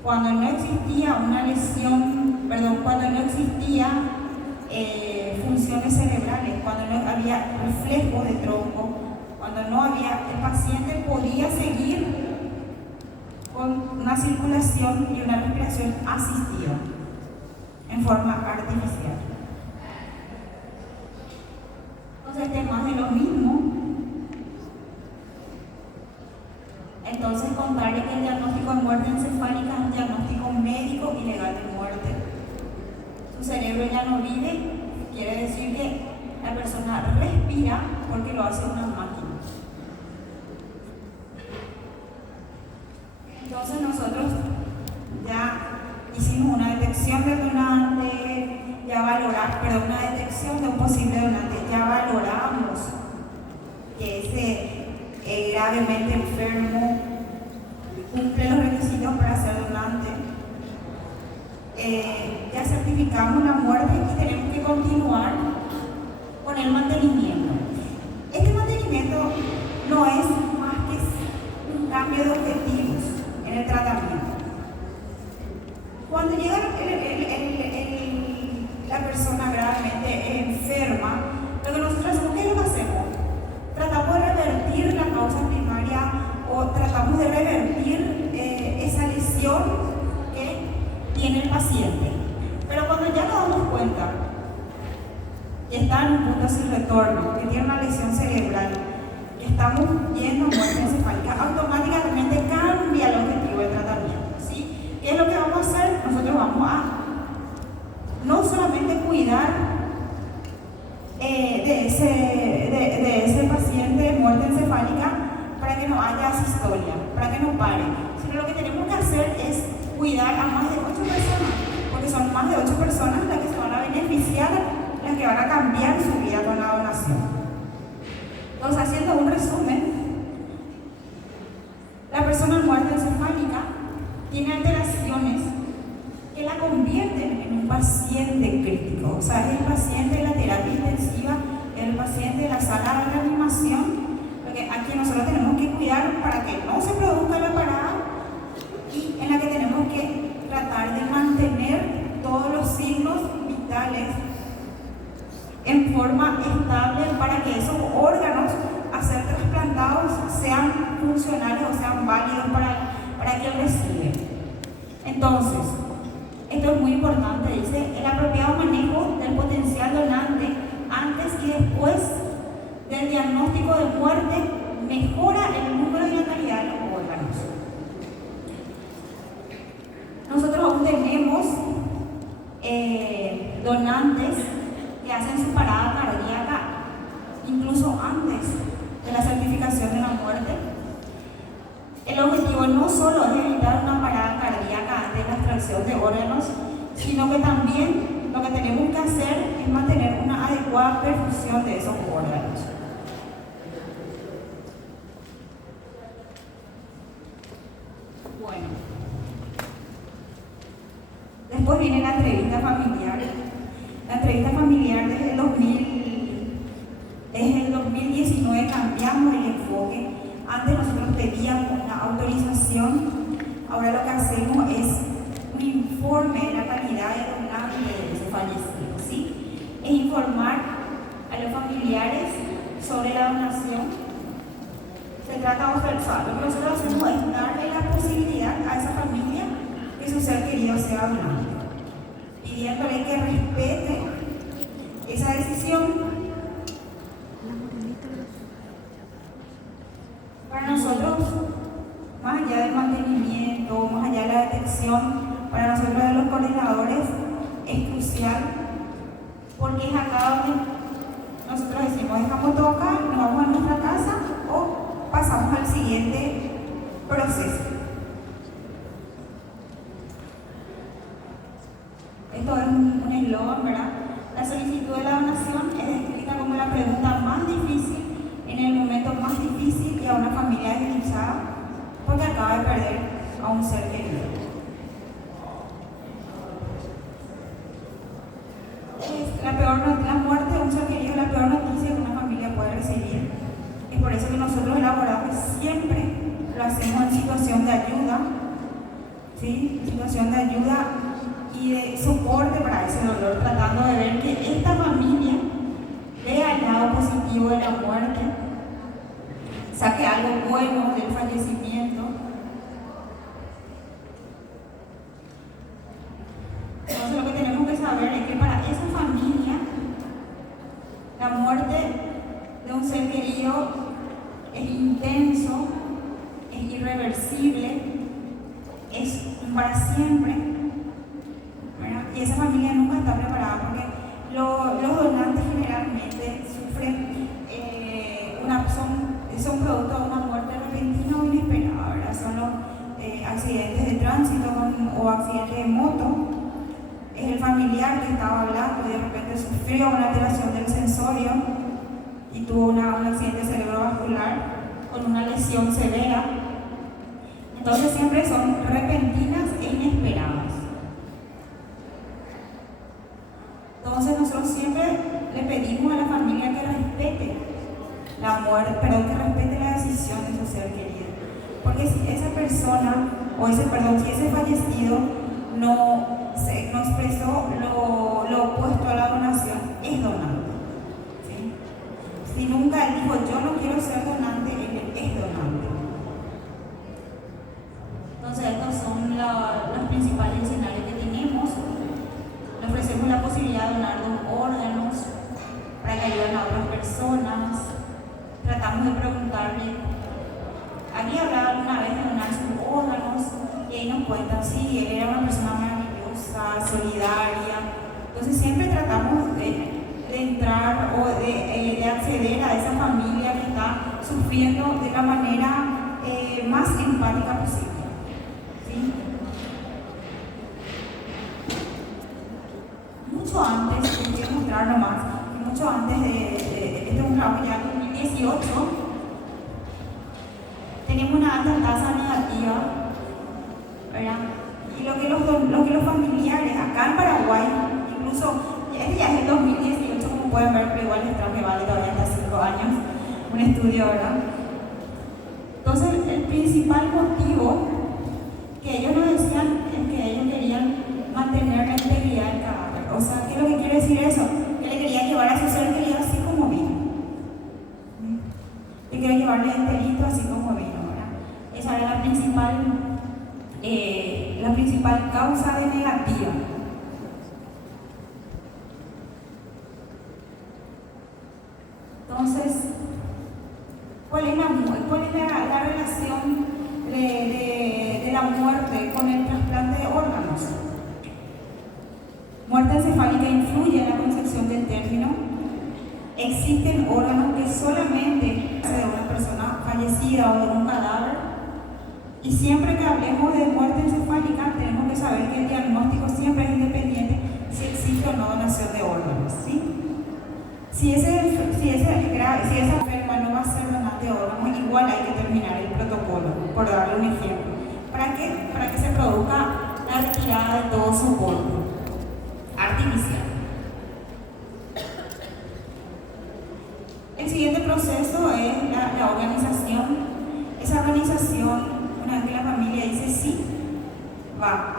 cuando no existía una lesión, cuando no existía funciones cerebrales, cuando no había reflejos de tronco, cuando no había, el paciente podía seguir con una circulación y una respiración asistida en forma artificial. Entonces, temas de lo mismo. Entonces, contarle que el diagnóstico de muerte encefálica es un diagnóstico médico y legal de muerte. Su cerebro ya no vive, quiere decir que la persona respira porque lo hace una máquina. Entonces, nosotros ya hicimos una detección de donante, una detección de un posible donante, ya valoramos que ese gravemente enfermo, cumple los requisitos para ser donante, ya certificamos la muerte y tenemos que continuar con el mantenimiento. Este mantenimiento no es más que un cambio de objetivos en el tratamiento. Cuando llega la persona gravemente enferma, lo que nosotros hacemos, ¿qué es lo que hacemos? Tratamos de revertir la causa primaria o tratamos de revertir esa lesión que tiene el paciente. Pero cuando ya nos damos cuenta que está en un punto sin retorno, que tiene una lesión cerebral, que estamos yendo a muerte encefálica, automáticamente cambia el objetivo del tratamiento. ¿Sí? ¿Qué es lo que vamos a hacer? Nosotros vamos a no solamente cuidar de ese paciente de muerte encefálica para que no haya asistolia, para que no pare, sino lo que tenemos que hacer es cuidar a más de 8 personas, porque son más de 8 personas las que se van a beneficiar, las que van a cambiar su vida con la donación. Entonces, haciendo un resumen, la persona en muerte encefálica tiene alteraciones que la convierten en un paciente crítico. O sea, es el paciente de la terapia intensiva, el paciente de la sala de reanimación, porque aquí nosotros tenemos que cuidar para que no se produzca la parada y en la que tenemos que tratar de mantener todos los signos vitales en forma estable para que esos órganos a ser trasplantados sean funcionales o sean válidos para quien recibe. Entonces, esto es muy importante, dice, el apropiado manejo del potencial donante antes y después del diagnóstico de muerte mejora el número y la calidad de los órganos. Nosotros aún tenemos donantes que hacen su parada cardíaca incluso antes de la certificación de la muerte. El objetivo no solo es evitar una parada cardíaca antes de la extracción de órganos, sino que también lo que tenemos que hacer es mantener una adecuada perfusión de esos órganos. Bueno, después viene la entrevista familiar. La entrevista familiar desde el 2019 cambiamos el enfoque. Antes nosotros pedíamos una autorización, ahora lo que hacemos es un informe de la calidad de donante de ese fallecido, ¿sí? Es informar a los familiares sobre la donación. Se trata de ofertar. Lo que nosotros hacemos es darle la posibilidad a esa familia que su ser querido sea donante, pidiéndole que respete esa decisión. Para nosotros, más allá del mantenimiento, más allá de la detección, para nosotros de los coordinadores es crucial, porque es acá donde nosotros decimos, dejamos todo acá, nos vamos a nuestra casa o pasamos al siguiente proceso. Esto es un eslogan, ¿verdad? La solicitud de la donación es descrita como la pregunta más difícil en el momento más difícil y a una familia desdichada porque acaba de perder a un ser querido. La muerte de un ser querido es la peor noticia que una familia puede recibir. Es por eso que nosotros elaboramos siempre lo hacemos en situación de ayuda, ¿sí? En situación de ayuda y de soporte para ese dolor, tratando de ver que esta familia vea el lado positivo de la muerte, saque algo bueno del fallecimiento. Entonces lo que tenemos que saber es que para esa familia la muerte de un ser querido es intenso, es irreversible, es para siempre, ¿verdad? Y esa familia nunca está preparada porque los donantes generalmente sufren son producto de una muerte repentina o inesperada, ¿verdad? Son los accidentes de tránsito o accidentes de moto. Es el familiar que estaba hablando y de repente sufrió una alteración del sensorio y tuvo un accidente cerebrovascular con con una lesión severa. Entonces siempre son repentinas e inesperadas. Entonces nosotros siempre le pedimos a la familia que respete la muerte, que respete la decisión de su ser querido. Porque si esa persona, si ese fallecido no expresó lo opuesto a la donación, es donante. ¿Sí? Si nunca él dijo, yo no quiero ser donante, él es donante. Entonces estos son los principales escenarios que tenemos. Le ofrecemos la posibilidad de donar 2 órganos para que ayuden a otras personas. Tratamos de preguntarle, ¿había hablado alguna vez de donar sus órganos? Y ahí nos cuentan, sí, él era una persona maravillosa, solidaria. Entonces siempre tratamos de entrar o de acceder a esa familia que está sufriendo de la manera más empática posible. ¿Sí? Mucho antes, les quiero mostrar nomás, mucho antes de este es un trabajo ya en 2018, tenemos una alta tasa negativa, ¿verdad? Y lo que los familiares acá en Paraguay, incluso este ya es el 2018, como pueden ver, pero igual les traje vale todavía hasta 5 años, un estudio, ¿verdad? Entonces el principal motivo que ellos nos decían es que ellos querían mantener la integridad del cadáver. O sea, ¿qué es lo que quiere decir eso? Que le quería llevar a su ser querido así como vino. Le quería llevarle enterito así como vino, ¿verdad? Esa era la principal causa de negativa. Entonces, ¿cuál es la relación de la muerte con el trasplante de órganos? Muerte encefálica influye en la concepción del término. Existen órganos que solamente de una persona fallecida o de un cadáver. Y siempre que hablemos de muerte encefálica, tenemos que saber que el diagnóstico siempre es independiente si existe o no donación de órganos. ¿Sí? Si esa enferma no va a ser donante de órganos, igual hay que terminar el protocolo, por darle un ejemplo. ¿Para qué? Para que se produzca la retirada de todo su polvo artificial. El siguiente proceso es la organización. Esa organización, una vez que la familia dice sí, va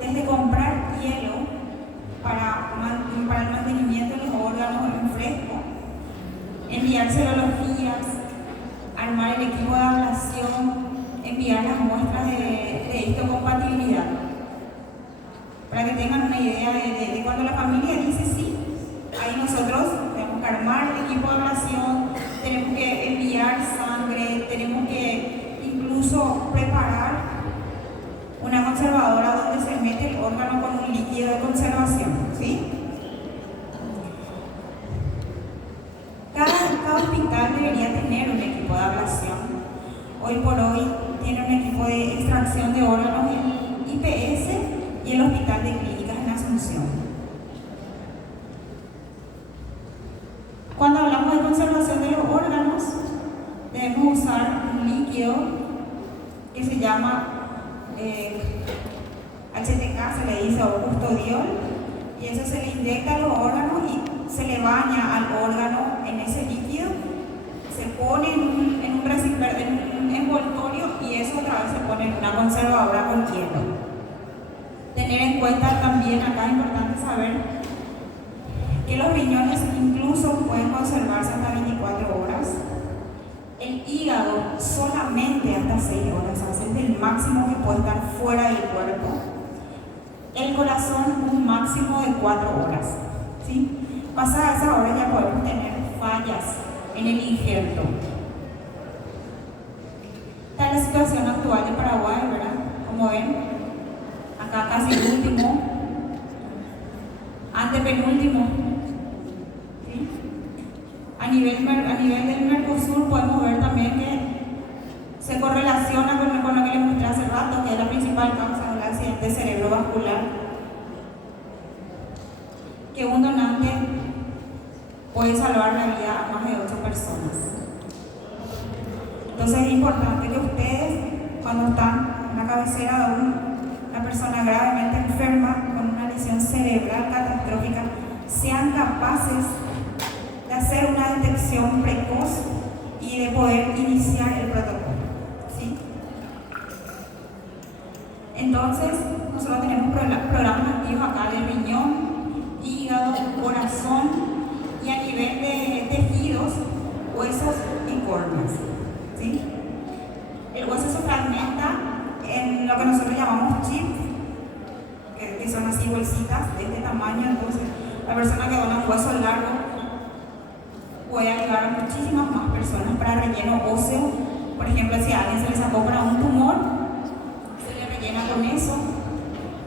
desde comprar hielo para el mantenimiento de los órganos en fresco, enviar serologías, armar el equipo de ablación, enviar las muestras de histocompatibilidad. Para que tengan una idea de cuando la familia dice sí, ahí nosotros tenemos que armar el equipo de ablación, tenemos que enviar sangre, tenemos que incluso preparar una conservadora donde se mete el órgano con un líquido de conservación, ¿sí? Cada hospital debería tener un equipo de ablación. Hoy por hoy tiene un equipo de extracción de órganos en IPS y el Hospital de Clínicas en Asunción. Cuando hablamos de conservación de los órganos, debemos usar un líquido que se llama HTK, se le dice, o custodiol, y eso se le inyecta a los órganos y se le baña al órgano en ese líquido, se pone en un envoltorio y eso otra vez se pone en una conservadora con hielo. Tener en cuenta también, acá es importante saber que los riñones incluso pueden conservarse hasta 24 horas. El hígado solamente hasta 6 horas, o sea, es el máximo que puede estar fuera del cuerpo. El corazón un máximo de 4 horas. ¿Sí? Pasadas esas horas ya podemos tener fallas en el injerto. Esta es la situación actual de Paraguay, ¿verdad? Como ven, acá casi el último, antepenúltimo. ¿Sí? A nivel del Mercosur podemos ver también que se correlaciona con lo que les mostré hace rato, que es la principal causa del accidente cerebrovascular. Que un donante puede salvar la vida a más de 8 personas. Entonces es importante que ustedes, cuando están en la cabecera de una persona gravemente enferma con una lesión cerebral catastrófica, sean capaces de hacer una detección precoz y de poder iniciar el protocolo, ¿sí? Entonces, nosotros tenemos programas activos acá de riñón, hígado, corazón y a nivel de tejidos, huesos y córneas, ¿sí? El hueso se fragmenta en lo que nosotros llamamos chips, que son así bolsitas de este tamaño. Entonces, la persona que dona un hueso largo puede ayudar a muchísimas más personas para relleno óseo. Por ejemplo, si a alguien se le sacó para un tumor, se le rellena con eso.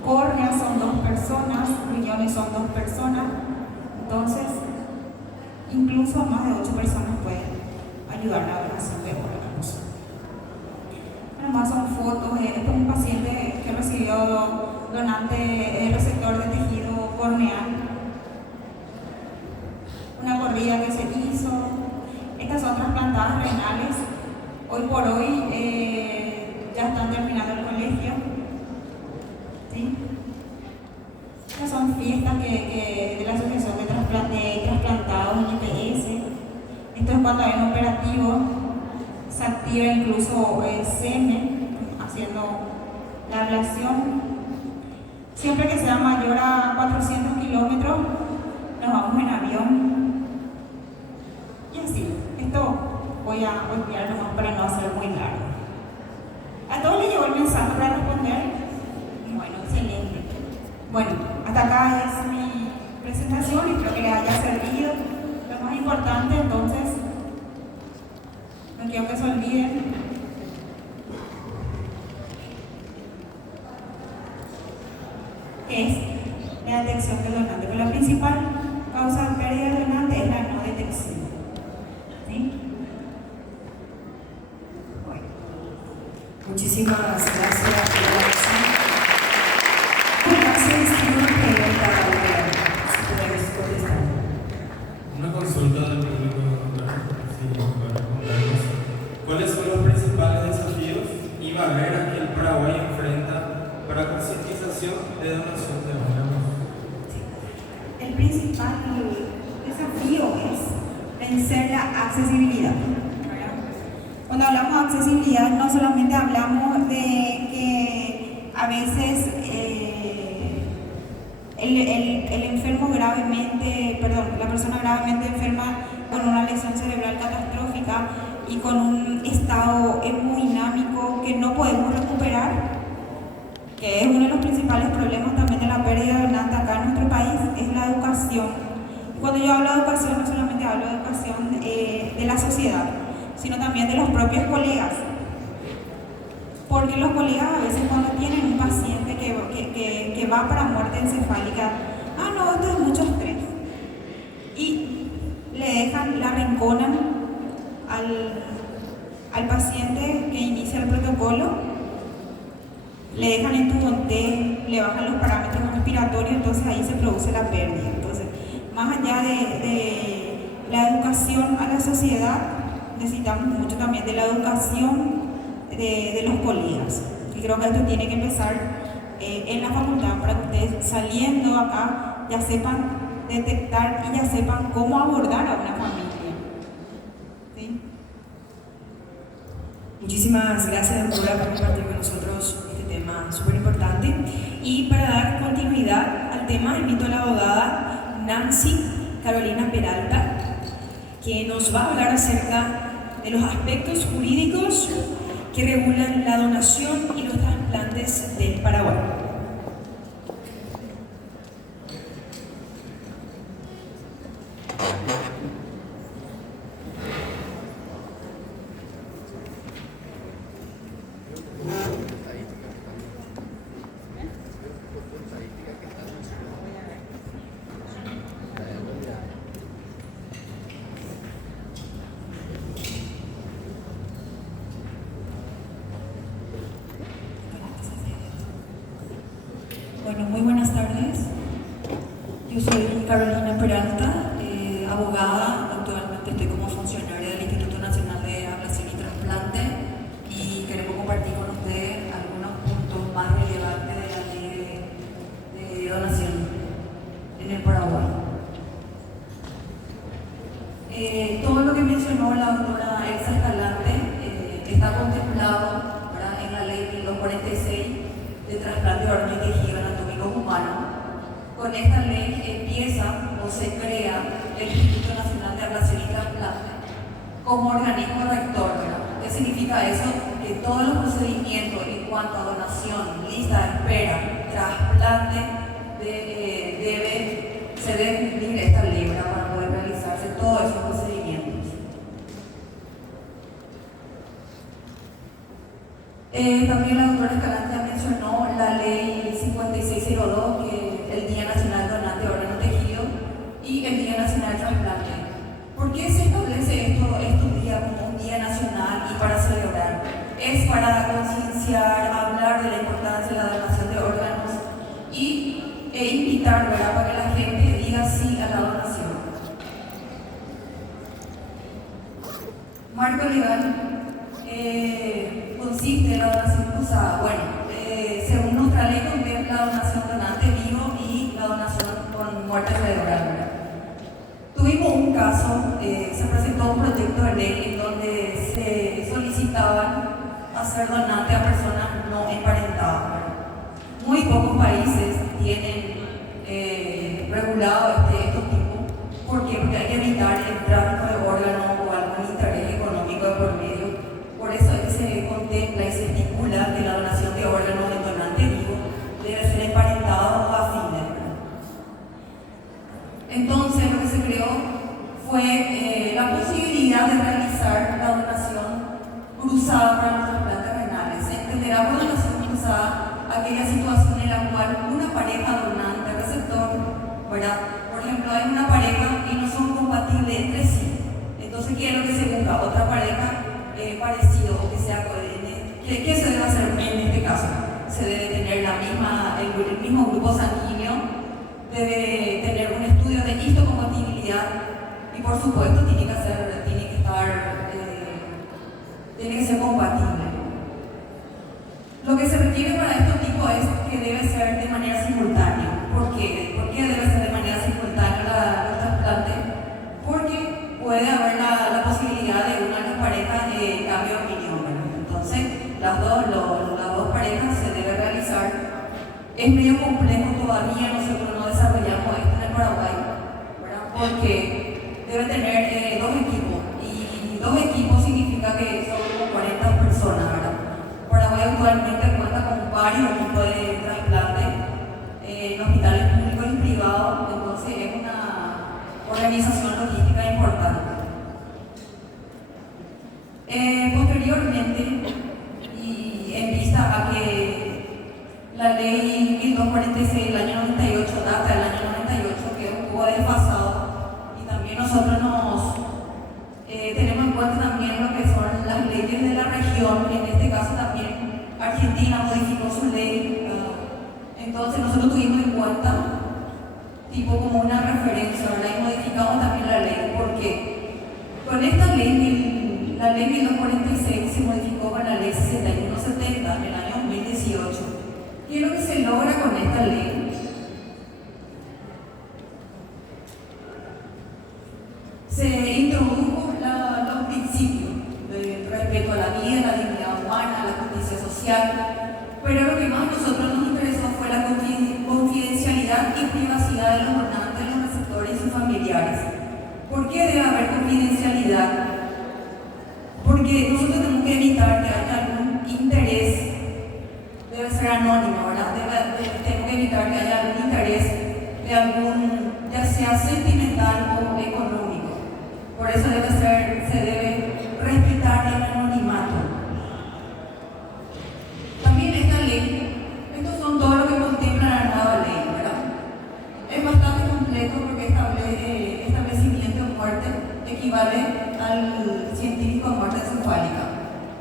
Córneas son 2 personas, riñones son 2 personas. Entonces, incluso más de 8 personas pueden ayudar a la donación de órganos. Además son fotos de un paciente que recibió donante de receptor de tejido corneal. Una corrida que se hizo. Estas son trasplantadas renales. Hoy por hoy ya están terminando el colegio, ¿sí? Estas son fiestas de la Asociación de Trasplantados en IPS. Esto es cuando hay un operativo, se activa incluso el semen, haciendo la ablación. Siempre que sea mayor a 400 kilómetros, nos vamos en avión. Y así, esto voy a olvidar nomás para no hacer muy largo. ¿A todos les llegó el mensaje para responder? Bueno, excelente. Bueno, hasta acá es mi presentación y espero que les haya servido. Lo más importante, entonces, no quiero que se olviden. ¿Qué es la detección del donante? Pero la principal causa de pérdida del donante es la no detección. ¿Sí? Bueno. Muchísimas gracias. Gracias, una pregunta, si puedes contestar. Una consulta del público, si para contarnos, ¿cuáles son los principales desafíos y barreras que el Paraguay enfrenta para concientización de donación de órganos? El principal desafío es vencer la accesibilidad. Cuando hablamos de accesibilidad, no solamente hablamos de que a veces la persona gravemente enferma con una lesión cerebral catastrófica y con un estado hemodinámico que no podemos recuperar, que es uno de los principales problemas también de la pérdida de donante acá en nuestro país, es la educación. Cuando yo hablo de educación, no solamente hablo de educación de la sociedad, sino también de los propios colegas. Porque los colegas a veces cuando tienen un paciente que va para muerte encefálica, no, esto es mucho estrés. Y le arrinconan al paciente que inicia el protocolo, le dejan en tubo T, le bajan los parámetros respiratorios, entonces ahí se produce la pérdida. Entonces, más allá de la educación a la sociedad, necesitamos mucho también de la educación de los colegas. Y creo que esto tiene que empezar en la facultad para que ustedes saliendo acá ya sepan detectar y ya sepan cómo abordar a una familia. ¿Sí? Muchísimas gracias, doctora, por compartir con nosotros este tema súper importante. Y para dar continuidad al tema, invito a la abogada Nancy Carolina Peralta, que nos va a hablar acerca de los aspectos jurídicos que regulan la donación y los trasplantes del Paraguay. Bueno, muy buenas tardes. Yo soy Carolina Peralta, abogada. Actualmente estoy como funcionaria del Instituto Nacional de Ablación y Trasplante lo que mencionó la doctora Elsa Escalante, está contemplado, ¿verdad?, en la ley 1246 de trasplante de órganos y tejidos anatómicos humanos. Con esta ley empieza o se crea el Instituto Nacional de Ablación y Trasplante como organismo rector, ¿verdad? ¿Qué significa eso? Que todos los procedimientos en cuanto a donación, lista de espera, trasplante, se debe cumplir esta ley, ¿verdad?, para poder realizarse todos esos procedimientos. También la doctora Escalante mencionó la ley 5602, que es el Día Nacional Donante de Órganos y Tejidos, y el Día Nacional de Trasplante. ¿Por qué se establece estos días como un día nacional y para celebrar? Es para concienciar, hablar de la importancia de la donación de órganos e invitar, ¿verdad?, para que la gente diga sí a la donación. Marco legal consiste en la donación cruzada. Bueno, según nuestra ley contempla la donación donante vivo y la donación con muerte cerebral. Tuvimos un caso, se presentó un proyecto de ley en donde se solicitaban hacer donante a personas no emparentadas. Muy pocos países tienen regulado estos tipos. ¿Por qué? Porque hay que evitar el tráfico de órganos o algún interés económico de por medio. Por eso es que se contempla y se estipula que la donación de órganos del donante vivo debe ser emparentado o afines. Entonces, lo que se creó fue la posibilidad de realizar la donación cruzada para los trasplantes renales. Se entenderá por donación cruzada aquella situación en la cual una pareja donante-receptor, ¿verdad?, por ejemplo, hay una pareja y no son compatibles entre sí. Entonces, ¿qué es lo que se busca? Otra pareja parecido o que sea coherente. ¿Qué se debe hacer en este caso? Se debe tener el mismo grupo sanguíneo, debe tener un estudio de histocompatibilidad y, por supuesto, tiene que ser compatible. Lo que se requiere para estos tipos es que debe ser de manera simultánea. ¿Por qué? ¿Por qué debe ser de manera simultánea el trasplante? Porque puede haber la posibilidad de una de las parejas de cambio de opinión, ¿verdad? Entonces, las dos parejas se debe realizar. Es medio complejo todavía, nosotros no desarrollamos esto en el Paraguay, ¿verdad?, porque debe tener dos equipos, y dos equipos significa que son como 40 personas, ¿verdad? Paraguay actualmente cuenta con varios equipos de trasplante en hospitales públicos y privados, entonces es una organización logística importante. Posteriormente, y en vista a que la ley 1246 del año 98 data del año 98, que es un poco desfasado, y también nosotros tenemos en cuenta también lo que son las leyes de la región. En este caso también Argentina modificó su ley, entonces nosotros tuvimos en cuenta tipo como una referencia, ¿verdad?, y modificamos también la ley, porque con esta ley, la ley 1246 se modificó con la ley 6170 en el año 2018. ¿Qué es lo que se logra con esta ley? Se introdujo los principios de respeto a la vida, la dignidad humana, la justicia social, pero lo que más a nosotros nos interesó fue la confidencialidad y privacidad de los donantes, los receptores y sus familiares. ¿Por qué debe haber confidencialidad? Porque nosotros tenemos que evitar que haya algún interés, debe ser anónimo, ¿verdad? Tenemos que evitar que haya algún interés de algún, ya sea sentimental o económico. Por eso se debe respetar el anonimato. También esta ley, estos son todo lo que contempla la nueva ley, ¿verdad? Es bastante completo porque establece establecimiento de muerte equivale al científico de muerte encefálica.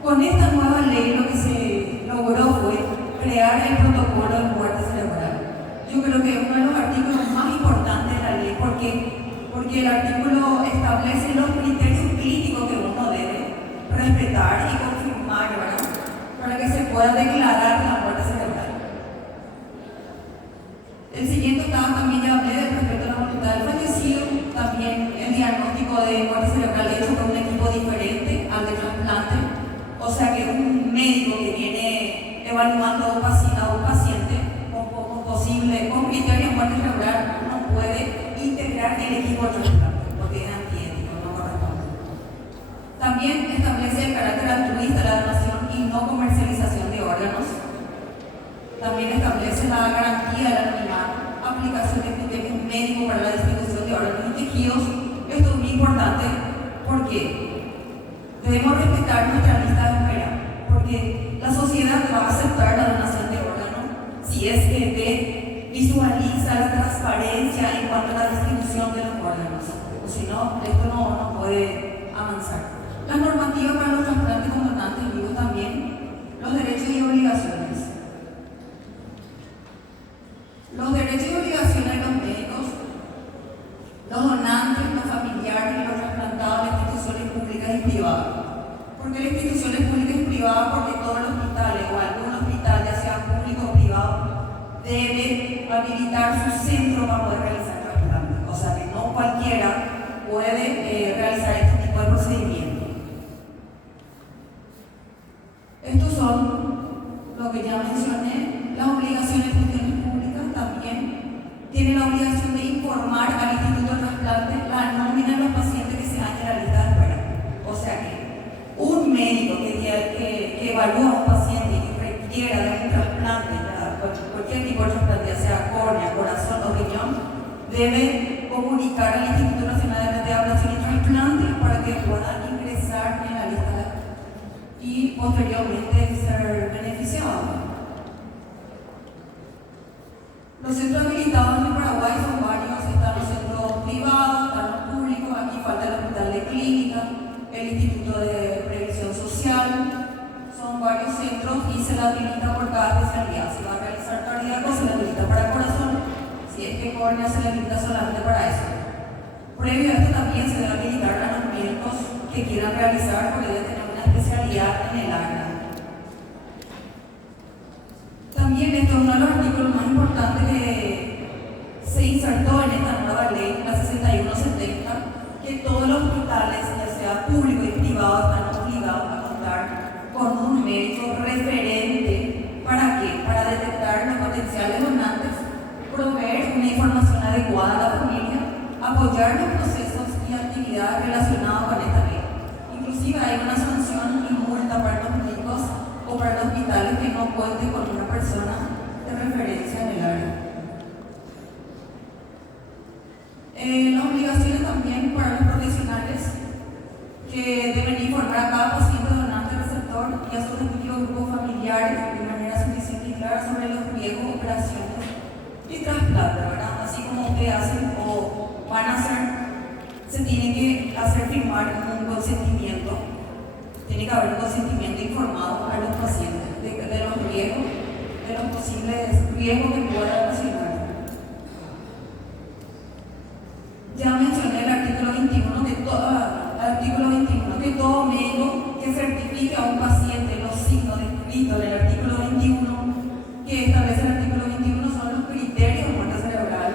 Con esta nueva ley lo que se logró fue crear el protocolo de muerte cerebral. Yo creo que es uno de los artículos más importantes de la ley porque el artículo establece los criterios clínicos que uno debe respetar y confirmar, ¿verdad?, para que se pueda declarar la muerte cerebral. El siguiente estado también ya hablé del respeto a la voluntad del fallecido, también el diagnóstico de muerte cerebral hecho por O sea que un médico que viene evaluando a un paciente con criterio de muerte irregular no puede integrar el equipo de trasplante porque es antiético, no corresponde. También establece el carácter altruista de la donación y no comercialización de órganos. También establece la garantía del anonimato, aplicación de criterios médicos para la distribución de órganos y tejidos. Esto es muy importante porque debemos respetar nuestra lista de espera, porque la sociedad va a aceptar la donación de órganos si es que visualiza la transparencia en cuanto a la distribución de los órganos. O si no, esto no puede avanzar. Las normativas para los trasplantes con donantes vivos también, los derechos y obligaciones. Los derechos y obligaciones de los médicos, los donantes, los familiares y los trasplantados de instituciones públicas y privadas. ¿Por qué las instituciones públicas y privadas? Porque todos los hospitales o algún hospital, ya sea público o privado, debe habilitar su centro para poder realizar trasplantes. O sea que no cualquiera puede realizar este tipo de procedimientos. Estos son lo que ya mencioné. Las obligaciones de instituciones públicas también tienen la obligación de informar al Instituto de Trasplante la nómina de los pacientes que se hallan en la lista de espera. O sea que un médico que evalúa a un paciente y requiera de un trasplante, cualquier tipo de trasplante, ya sea córnea, corazón o riñón, debe comunicar al Instituto Nacional de Ablación y Trasplante para que pueda ingresar en la lista y posteriormente ser beneficiado. Los centros habilitados en Paraguay son varios, están los centros privados, están los públicos, aquí falta el Hospital de Clínica, el Instituto de Previsión Social, son varios centros y se la habilita por cada especialidad. Si va a realizar cardíaco, se la habilita para corazón, si es que córnea, se la habilita solamente para eso. Previo a esto también se debe habilitar a los médicos que quieran realizar porque deben tener una especialidad en el área. También esto es uno de los artículos más importantes que se insertó en esta nueva ley, la 6170, que todos los hospitales, ya sea públicos y privados, están obligados a contar con un médico referente. ¿Para qué? Para detectar los potenciales donantes, proveer una información adecuada a la familia, apoyar los procesos y actividades relacionadas con esta ley. Inclusive hay una sanción y multa para los médicos o para los hospitales que no cuenten con una persona de referencia en el área. Las obligaciones también para los profesionales que deben informar a cada paciente donante receptor y a sus respectivos grupos familiares de manera suficiente y clara sobre los riesgos, operaciones y trasplantes, ¿verdad? Así como ustedes hacen o van a hacer, se tiene que hacer firmar un consentimiento. Tiene que haber un consentimiento informado a los pacientes de los riesgos, de los posibles riesgos que puedan ocasionar. Ya mencioné el artículo 21, que todo médico que certifique a un paciente los signos descritos en el artículo 21, que establece el artículo 21, son los criterios de muerte cerebral,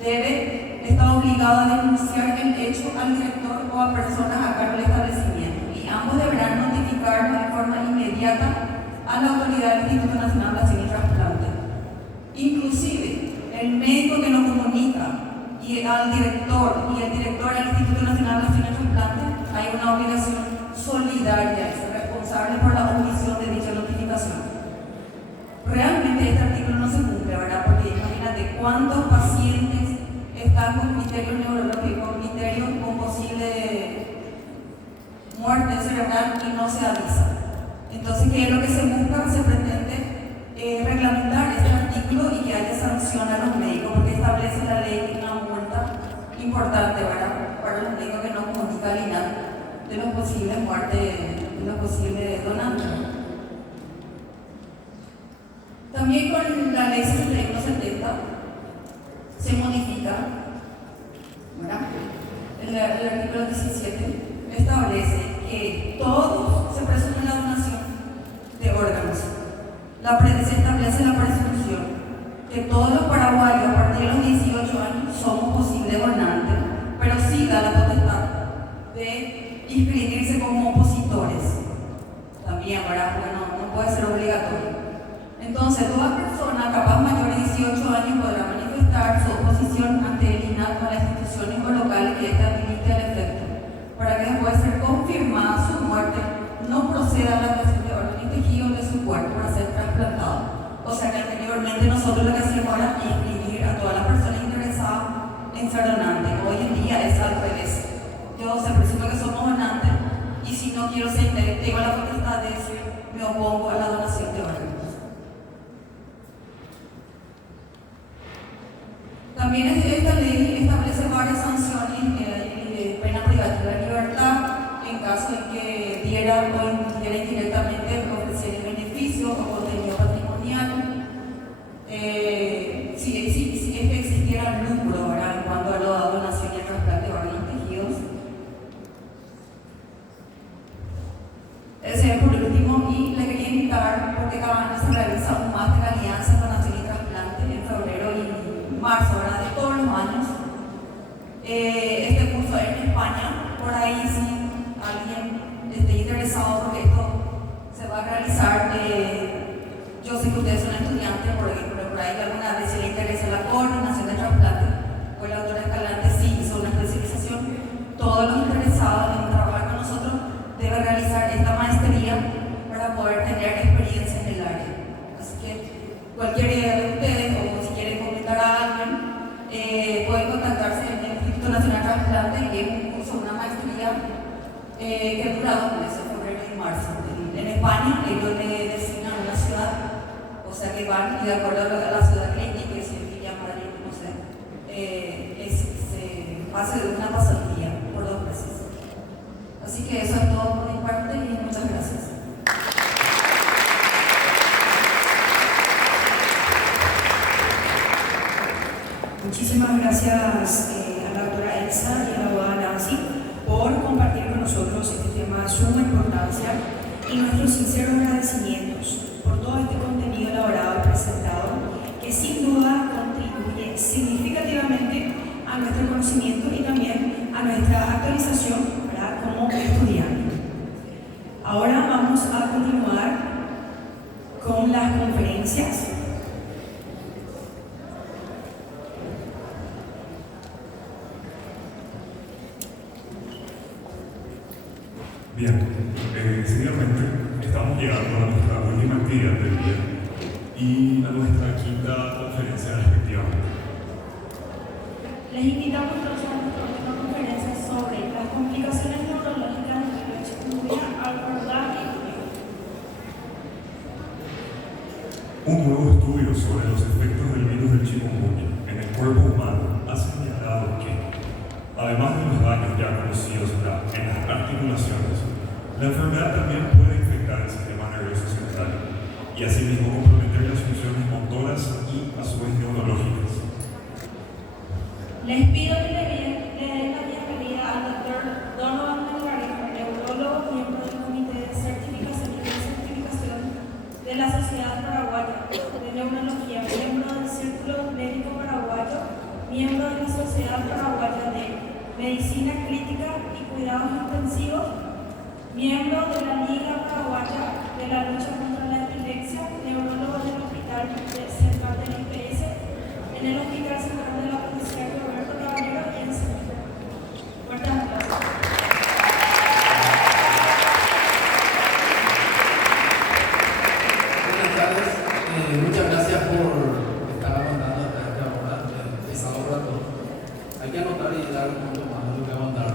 está obligado a denunciar el hecho al director o a personas a cargo del establecimiento. Ambos deberán notificarlo de forma inmediata a la autoridad del Instituto Nacional de Ablación y Trasplante. Inclusive, el médico que lo comunica y al director y el director del Instituto Nacional de Ablación y Trasplante, hay una obligación solidaria de ser responsable por la omisión de dicha notificación. Realmente este artículo no se cumple, ¿verdad? Porque imagínate cuántos pacientes están con criterios neurológicos, con criterios con posible muerte cerebral y no se avisa. Entonces, ¿qué es lo que se busca? Se pretende reglamentar este artículo y que haya sanción a los médicos, porque establece la ley una multa importante, ¿verdad? Para los médicos que no comunican al INAH de los posibles muertes, de los posibles donantes. También con la ley 6170 se modifica, ¿verdad? El artículo 17 establece que todos se presume la donación de órganos. Se establece la presunción que todos los paraguayos a partir de los 18 años somos posibles donantes, pero sí da la potestad de inscribirse como opositores. también, ¿verdad? Porque no puede ser obligatorio. Entonces, toda persona capaz mayor de 18 años podrá manifestar su oposición ante el INAH a las instituciones o locales que ésta habilite al efecto, para que después de ser confirmada su muerte, no proceda a la donación de órganos y tejidos de su cuerpo para ser trasplantado. O sea que anteriormente nosotros lo que hacíamos era inscribir a todas las personas interesadas en ser donantes. Hoy en día es al revés. Yo se presumo que somos donantes y si no quiero ser, tengo la potestad de decir me opongo a la donación de órganos. También esta ley establece varias sanciones de pena privativa de libertad en caso de que diera o impidiera indirectamente ofrecer beneficio o contenido patrimonial. Si es que existiera lucro, ¿verdad?, en cuanto a la donación y el trasplante de órganos y tejidos. Por último, y le quería invitar, porque cada año se realiza un máster de alianza con donación y trasplante en febrero y marzo, ¿verdad?, de todos los años. Este curso es en España, por ahí si alguien esté interesado, porque esto se va a realizar, yo sé que ustedes son estudiantes, por ahí alguna vez si les interesa la coordinación de trasplante, pues la doctora Escalante sí hizo una especialización. Todos los interesados en trabajar con nosotros deben realizar esta maestría para poder tener experiencia en el área. Así que cualquiera de ustedes, o si quieren comentar a alguien, pueden contactarse en el Instituto Nacional de Trasplante, y es un curso, una maestría que dura 2 meses, febrero y marzo. En España ellos le designan una ciudad, o sea que van y de acuerdo a la ciudad que indique, Sevilla, Madrid, no sé, se hace una pasantía por 2 meses. Así que eso es todo por mi parte y muchas gracias. Muchísimas gracias a la doctora Elsa y a la abogada Nancy por compartir con nosotros este tema de suma importancia, y nuestros sinceros agradecimientos por todo este contenido elaborado y presentado, que sin duda contribuye significativamente a nuestro conocimiento y también a nuestra actualización, ¿verdad?, como estudiantes. Ahora vamos a continuar con las conferencias. Bien, seguidamente estamos llegando a nuestra última actividad del día y a nuestra quinta conferencia respectivamente. Les invitamos entonces a nuestra última conferencia sobre las complicaciones neurológicas de la chikungunya al abordaje. Un nuevo estudio sobre los efectos del virus del chikungunya en el cuerpo humano ha señalado que, además de los daños ya conocidos en las articulaciones, la enfermedad también puede infectar el sistema nervioso central y asimismo comprometer las funciones motoras y a su vez neurológicas. Les pido que le den la bienvenida al Dr. Donovan Melgarejo, neurólogo, miembro del Comité de Certificación y Recertificación de la Sociedad Paraguaya de Neurología, miembro del Círculo Médico Paraguayo, miembro de la Sociedad Paraguaya de Medicina Crítica y Cuidados Intensivos, miembro de la Liga Paraguaya de la Lucha contra la Epilepsia, neurólogo del Hospital Central del IPS, en el Hospital Central de la Policía Roberto Caballero y en Sevilla. Fuertes aplausos. Buenas tardes, muchas gracias por estar aguantando hasta esta hora, esa hora todo. Hay que anotar y dar un punto más de lo que aguantar.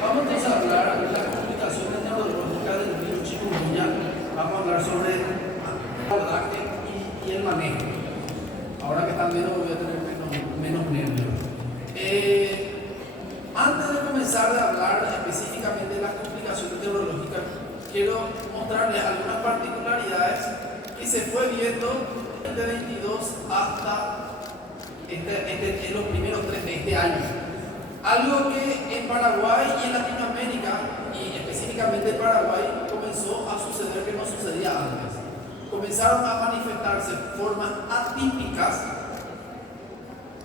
Vamos a hablar de las complicaciones neurológicas del virus chikungunya. Vamos a hablar sobre el abordaje y el manejo. Ahora que están viendo voy a tener menos nervios. Antes de comenzar a hablar específicamente de las complicaciones neurológicas, quiero mostrarles algunas particularidades que se fue viendo desde 2022 hasta en los primeros 3 de este año. Algo que en Paraguay y en Latinoamérica, y específicamente en Paraguay, comenzó a suceder que no sucedía antes. Comenzaron a manifestarse formas atípicas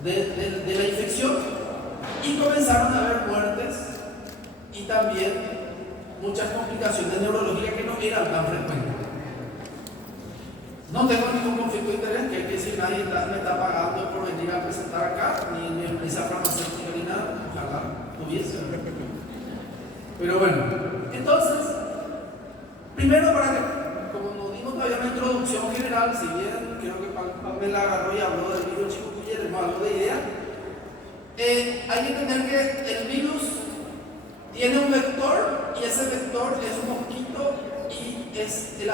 de la infección y comenzaron a haber muertes y y también muchas complicaciones neurológicas que no eran tan frecuentes. No tengo ningún conflicto de interés, que es que si nadie me está pagando por venir a presentar acá, ni mi empresa farmacéutica ni nada, ojalá tuviese. Pero bueno, entonces, primero para que, como nos dimos todavía una introducción general, si bien creo que Pamela agarró y habló del virus chikungunya, no habló de idea, hay que entender que el virus tiene un vector y ese vector es un mosquito y es el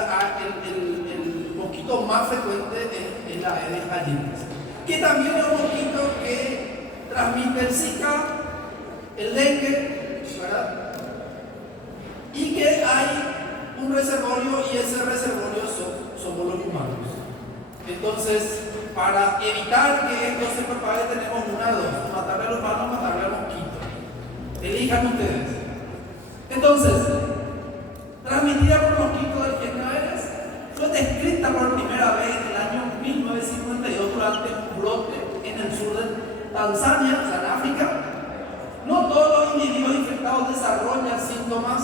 mosquito más frecuente es la Aedes aegypti, que también es un mosquito que transmite el Zika, el dengue, ¿verdad? Y que hay un reservorio y ese reservorio somos los humanos. Entonces, para evitar que esto se propague tenemos una de dos: matarle al humano o matarle al mosquito. Elijan ustedes. Entonces, transmitida por mosquito del género Aedes, fue descrita por primera vez en el año 1952 durante un brote en el sur de Tanzania, o sea, en África. No todos los individuos infectados desarrollan síntomas.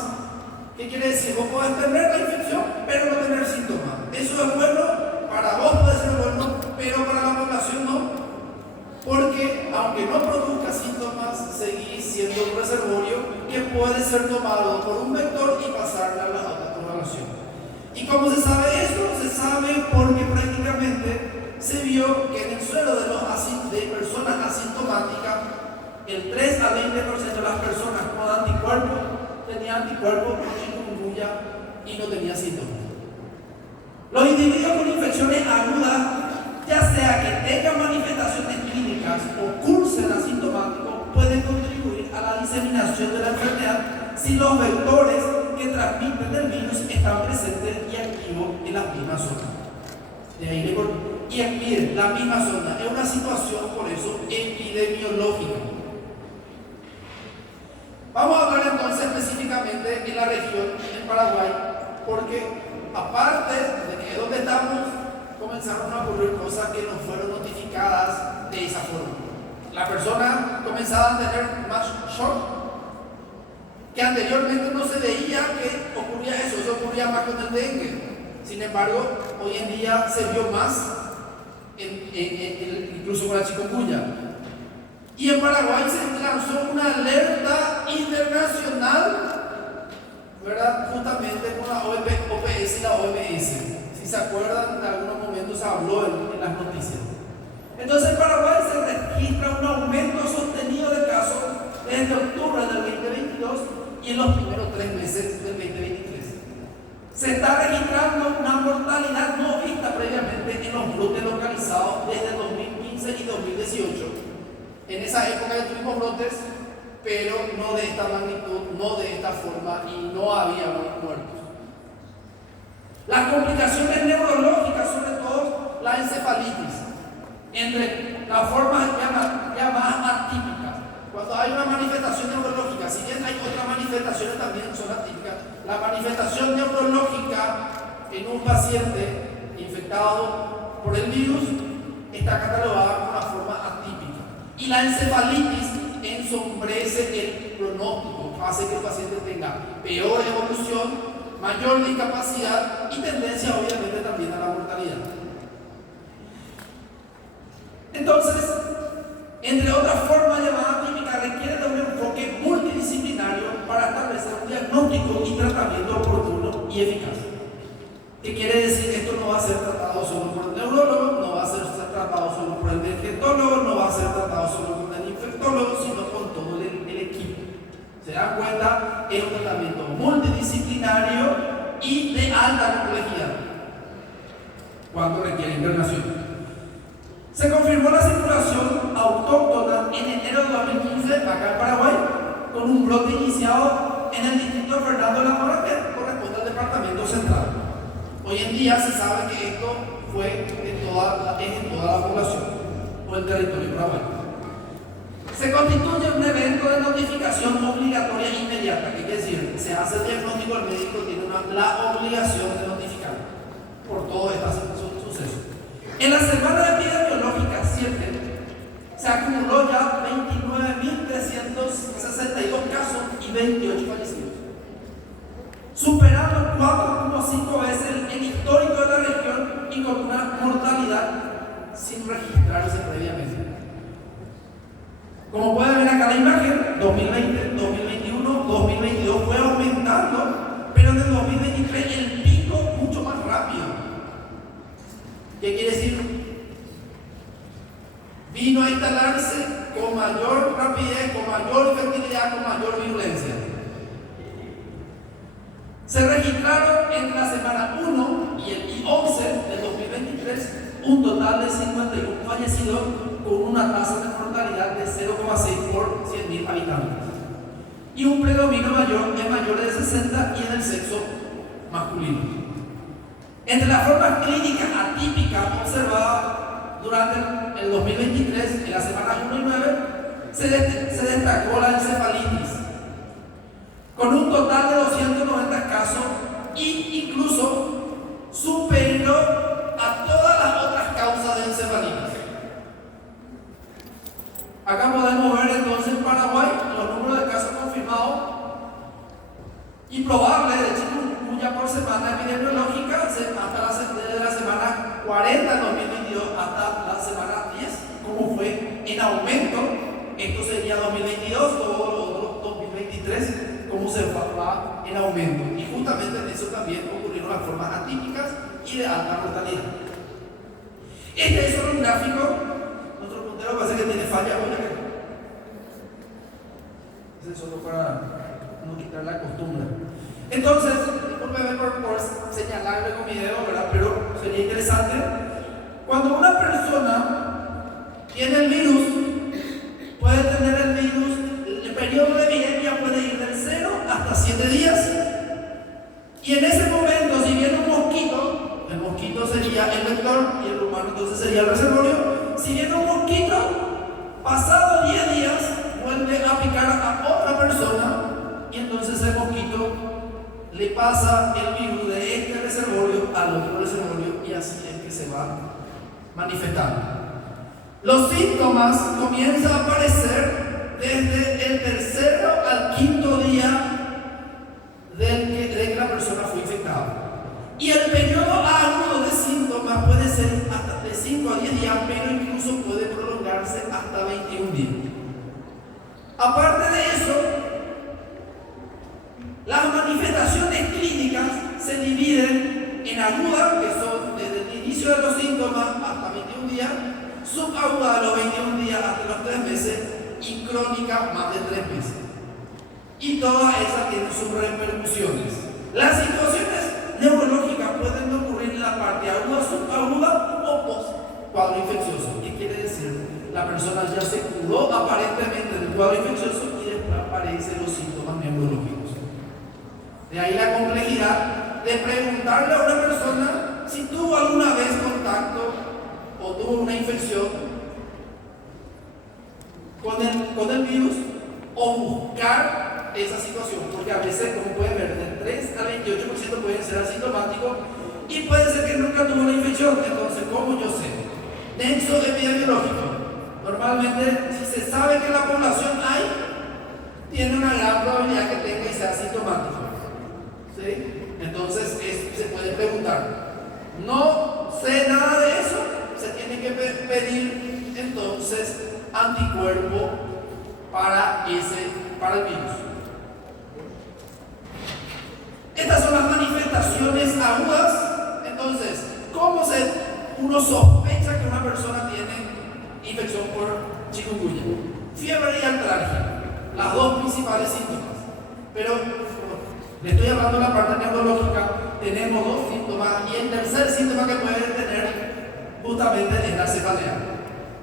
¿Qué quiere decir? Vos podés tener la infección, pero no tener síntomas. Eso es bueno, para vos puede ser bueno, pero para la población no. Porque aunque no produzca síntomas, seguís siendo un reservorio que puede ser tomado por un vector y pasarle a la alta población. ¿Y cómo se sabe eso? Se sabe porque prácticamente se vio que en el suelo de personas asintomáticas, el 3 a 20% de las personas con anticuerpos tenía anticuerpos por chikungunya y no tenía síntomas. Los individuos con infecciones agudas, ya sea que tengan manifestaciones clínicas o cursen asintomáticos, pueden contribuir a la diseminación de la enfermedad si los vectores que transmiten el virus están presentes y activos en la misma zona. De ahí y miren, la misma zona es una situación, por eso, epidemiológica. Vamos a hablar entonces específicamente en la región, en Paraguay, porque aparte de que donde estamos, comenzaron a ocurrir cosas que no fueron notificadas de esa forma. La persona comenzaba a tener más shock, que anteriormente no se veía que ocurría eso ocurría más con el dengue. Sin embargo, hoy en día se vio más, incluso con la chikungunya. Y en Paraguay se lanzó una alerta internacional, ¿verdad? Justamente con la OPS y la OMS. Si se acuerdan, en algunos momentos se habló en las noticias. Entonces en Paraguay se registra un aumento sostenido de casos desde octubre del 2022 y en los primeros 3 meses del 2023. Se está registrando una mortalidad no vista previamente en los brotes localizados desde 2015 y 2018. En esa época ya tuvimos brotes, pero no de esta magnitud, no de esta forma y no había muertos. Las complicaciones neurológicas, sobre todo la encefalitis, entre las formas llamadas atípicas. Cuando hay una manifestación neurológica, si bien hay otras manifestaciones también son atípicas, la manifestación neurológica en un paciente infectado por el virus está catalogada como una forma atípica. Y la encefalitis ensombrece el pronóstico, hace que el paciente tenga peor evolución, mayor discapacidad y tendencia obviamente también a la mortalidad. Entonces, entre otras formas llamadas atípicas, requiere de un enfoque multidisciplinario para establecer un diagnóstico y tratamiento oportuno y eficaz. ¿Qué quiere decir? Esto no va a ser tratado solo por el neurólogo, no va a ser tratado solo por el vegetólogo, no va a ser tratado solo por el infectólogo, sino con todo el equipo. ¿Se dan cuenta? Es un tratamiento multidisciplinario y de alta complejidad cuando requiere internación. Se confirmó la circulación autóctona en enero de 2015 acá en Paraguay, con un brote iniciado en el distrito de Fernando de la Mora, que corresponde al departamento central. Hoy en día se sabe que esto fue en toda la población o el territorio paraguayo. Se constituye un evento de notificación obligatoria inmediata. ¿Qué quiere decir? Se hace el diagnóstico, el médico tiene la obligación de notificar por todo este suceso. En la semana epidemiológica 7 se acumuló ya 29.362 casos y 28 fallecimientos. con una mortalidad sin registrarse previamente. Como pueden ver acá la imagen, 2020, 2021, 2022 fue aumentando, pero en el 2023 el pico mucho más rápido. ¿Qué quiere decir? Vino a instalarse con mayor rapidez, con mayor fertilidad, con mayor virulencia. Se registraron entre la semana 1 y el 11 del 2023 un total de 51 fallecidos con una tasa de mortalidad de 0,6 por 100.000 habitantes y un predominio mayor en mayores de 60 y en el sexo masculino. Entre las formas clínicas atípicas observadas durante el 2023, en las semanas 1 y 9, se destacó la encefalitis, con un total de 290 casos y incluso superó a todas las otras causas de encefalitis. Acá podemos ver entonces en Paraguay los números de casos confirmados y probables de chikungunya por semana epidemiológica desde la semana 40 del 2022 hasta la semana 10, como fue en aumento. Esto sería 2022, todo lo otro 2023, como se va en aumento. Y justamente en eso también ocurrieron las formas atípicas y de alta mortalidad. Este es un gráfico. Nuestro puntero parece que tiene falla hoy acá. Ese es solo para no quitar la costumbre. Entonces, discúlpeme por señalarle con mi dedo, ¿verdad? Pero sería interesante. Cuando una persona tiene el virus, puede tener el virus, el periodo de epidemia puede ir del 0 hasta 7 días. Y en ese momento, si viene un mosquito, el mosquito sería el vector y el humano entonces sería el reservorio. Si viene un mosquito, pasado 10 días, vuelve a picar a otra persona y entonces el mosquito le pasa el virus de este reservorio al otro reservorio y así es que se va manifestando. Los síntomas comienzan a aparecer desde el tercero al quinto día de que la persona fue infectada. Y el periodo agudo de síntomas puede ser hasta de 5 a 10 días, pero incluso puede prolongarse hasta 21 días. Aparte de eso, las manifestaciones clínicas se dividen en agudas, que son desde el inicio de los síntomas hasta 21 días, subagudas de los 21 días hasta los 3 meses y crónicas más de 3 meses. Y todas esas tienen sus repercusiones. Las situaciones neurológicas pueden ocurrir en la parte aguda, subaguda o post cuadro infeccioso. ¿Qué quiere decir? La persona ya se curó aparentemente del cuadro infeccioso y después aparecen los síntomas neurológicos. De ahí la complejidad de preguntarle a una persona si tuvo alguna vez contacto o tuvo una infección con el virus o buscar esa situación, porque a veces, como pueden ver, del 3 al 28% pueden ser asintomáticos y puede ser que nunca tuvo una infección. Entonces, ¿cómo yo sé? Nexo epidemiológico. Normalmente, si se sabe que en la población hay, tiene una gran probabilidad que tenga y sea asintomático. ¿Sí? Entonces, se puede preguntar. No sé nada de eso, se tiene que pedir entonces anticuerpo para el virus. Estas son las manifestaciones agudas. Entonces, ¿cómo uno sospecha que una persona tiene infección por chikungunya? Fiebre y artralgia, las dos principales síntomas. Pero le estoy hablando de la parte neurológica. Tenemos dos síntomas y el tercer síntoma que pueden tener justamente es la cefalea.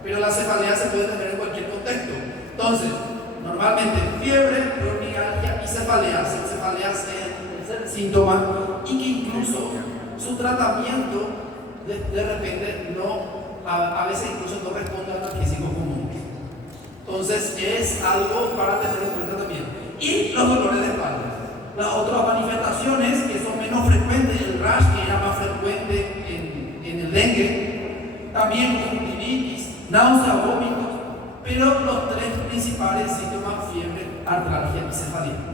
Pero la cefalea se puede tener en cualquier contexto. Entonces, normalmente fiebre, bronquialgia y cefalea. Cefalea es el síntoma y que incluso su tratamiento de repente a veces incluso no responde a analgésicos comunes. Entonces es algo para tener en cuenta también. Y los dolores de espalda. Las otras manifestaciones que son menos frecuentes, el rash que era más frecuente en el dengue, también conjuntivitis, náusea, vómitos, pero los tres principales síntomas: fiebre, artralgia y cefalea.